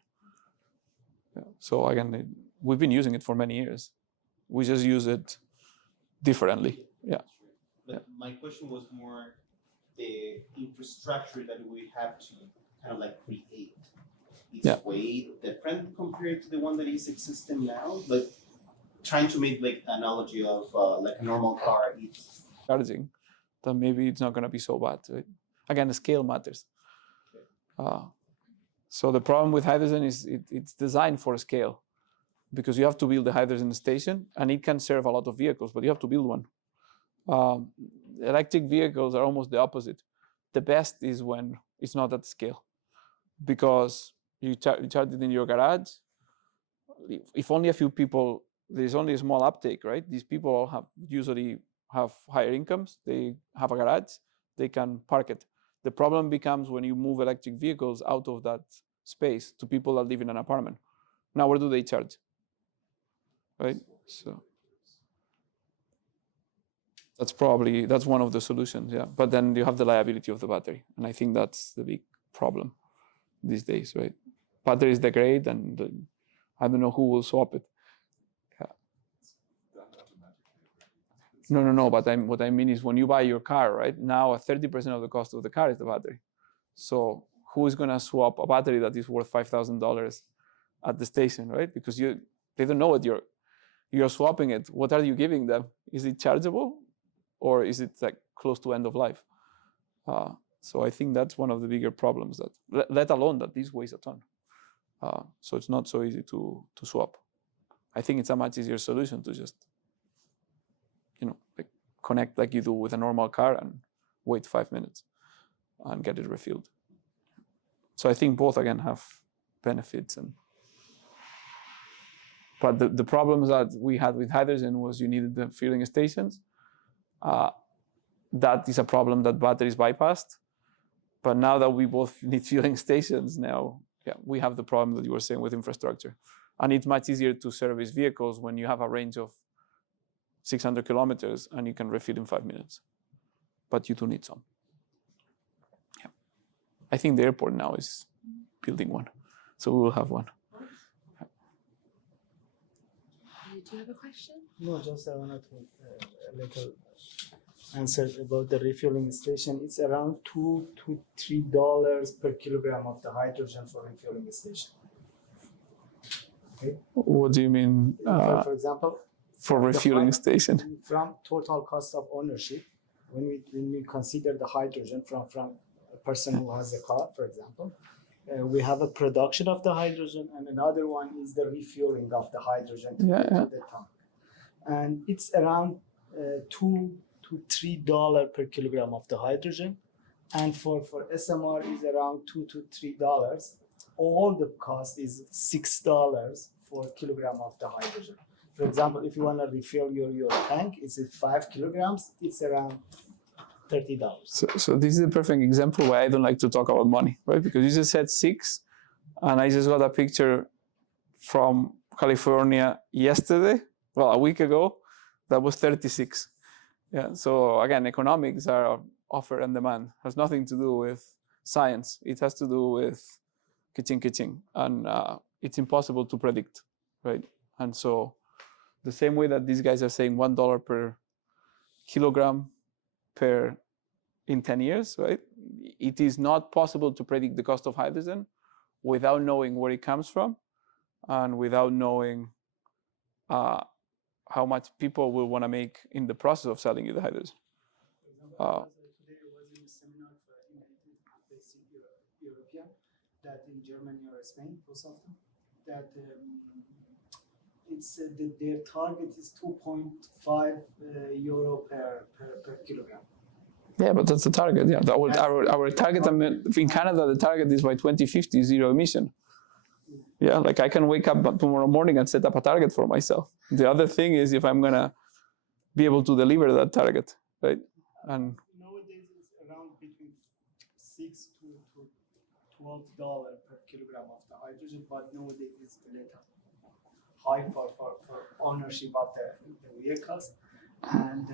Yeah. So again, we've been using it for many years. We just use it differently. Yeah. But my question was more the infrastructure that we have to kind of like create. It's way different compared to the one that is existing now. But trying to make like analogy of like a normal car. Charging, then maybe it's not going to be so bad. Right? Again, the scale matters. So the problem with hydrogen is it's designed for scale, because you have to build the hydrogen station, and it can serve a lot of vehicles, but you have to build one. Electric vehicles are almost the opposite. The best is when it's not at scale, because you charge it in your garage. If only a few people, there's only a small uptake, right? These people all usually have higher incomes, they have a garage, they can park it. The problem becomes when you move electric vehicles out of that space to people that live in an apartment. Now, where do they charge? Right? So that's one of the solutions, yeah. But then you have the liability of the battery, and I think that's the big problem these days, right? Batteries degrade, and I don't know who will swap it. No. But what I mean is, when you buy your car, right now, 30% of the cost of the car is the battery. So who is going to swap a battery that is worth $5,000 at the station, right? Because they don't know what you're swapping it. What are you giving them? Is it chargeable, or is it like close to end of life? So I think that's one of the bigger problems. That let alone that this weighs a ton. So it's not so easy to swap. I think it's a much easier solution to just, like connect like you do with a normal car and wait 5 minutes and get it refilled. So I think both again have benefits, but the problems that we had with hydrogen was you needed the filling stations. That is a problem that batteries bypassed. But now that we both need filling stations, now we have the problem that you were saying with infrastructure. And it's much easier to service vehicles when you have a range of 600 kilometers and you can refill in 5 minutes. But you do need some. Yeah. I think the airport now is building one. So we will have one. Do you have a question? No, just I wanted to a little answer about the refueling station. It's around $2 to $3 per kilogram of the hydrogen for refueling station. Okay. What do you mean? For example, for refueling station. From total cost of ownership, when we consider the hydrogen from a person who has a car, for example, we have a production of the hydrogen, and another one is the refueling of the hydrogen to the tank. And it's around $2 to $3 per kilogram of the hydrogen. And for SMR is around $2 to $3. All the cost is $6 for kilogram of the hydrogen. For example, if you want to refill your tank, it's 5 kilograms, it's around $30. So this is a perfect example why I don't like to talk about money, right? Because you just said 6, and I just got a picture from California yesterday, well, a week ago, that was 36. Yeah. So again, economics are offer and demand. It has nothing to do with science. It has to do with ka-ching, and it's impossible to predict, right? And so the same way that these guys are saying $1 per kilogram in 10 years, right? It is not possible to predict the cost of hydrogen without knowing where it comes from and without knowing how much people will want to make in the process of selling you the hydrogen. Today I was in a seminar based in European, that in Germany or Spain, both of them, that it's their target is 2.5 euro per kilogram. Yeah, but that's the target. Yeah, our target. I mean, in Canada, the target is by 2050 zero emission. Yeah, like I can wake up tomorrow morning and set up a target for myself. The other thing is if I'm gonna be able to deliver that target, right? And nowadays it's around between $6 to $12 per kilogram of the hydrogen, but nowadays it's a little high for ownership of the vehicles, and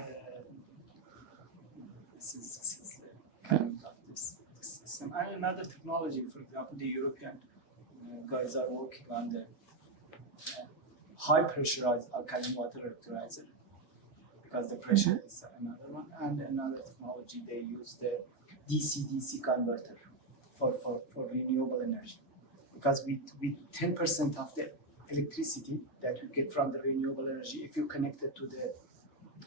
this is kind of this system. And another technology, for example, the European guys are working on the high pressurized alkaline water electrolyzer, because the pressure is another one, and another technology they use the DC-DC converter for renewable energy, because with 10% of the electricity that we get from the renewable energy, if you connect it to the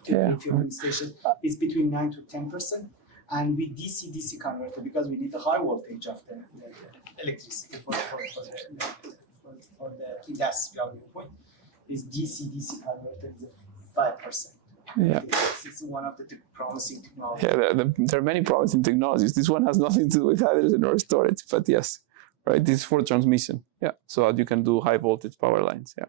Yeah. fueling station, is between 9 to 10%. And with DC-DC converter, because we need the high voltage of the electricity for the industrial viewpoint, is DC-DC converter is 5%. Yeah. It's one of the promising technologies. Yeah, there are many promising technologies. This one has nothing to do with hydrogen or storage, but yes, right. This is for transmission. Yeah, so that you can do high voltage power lines. Yeah.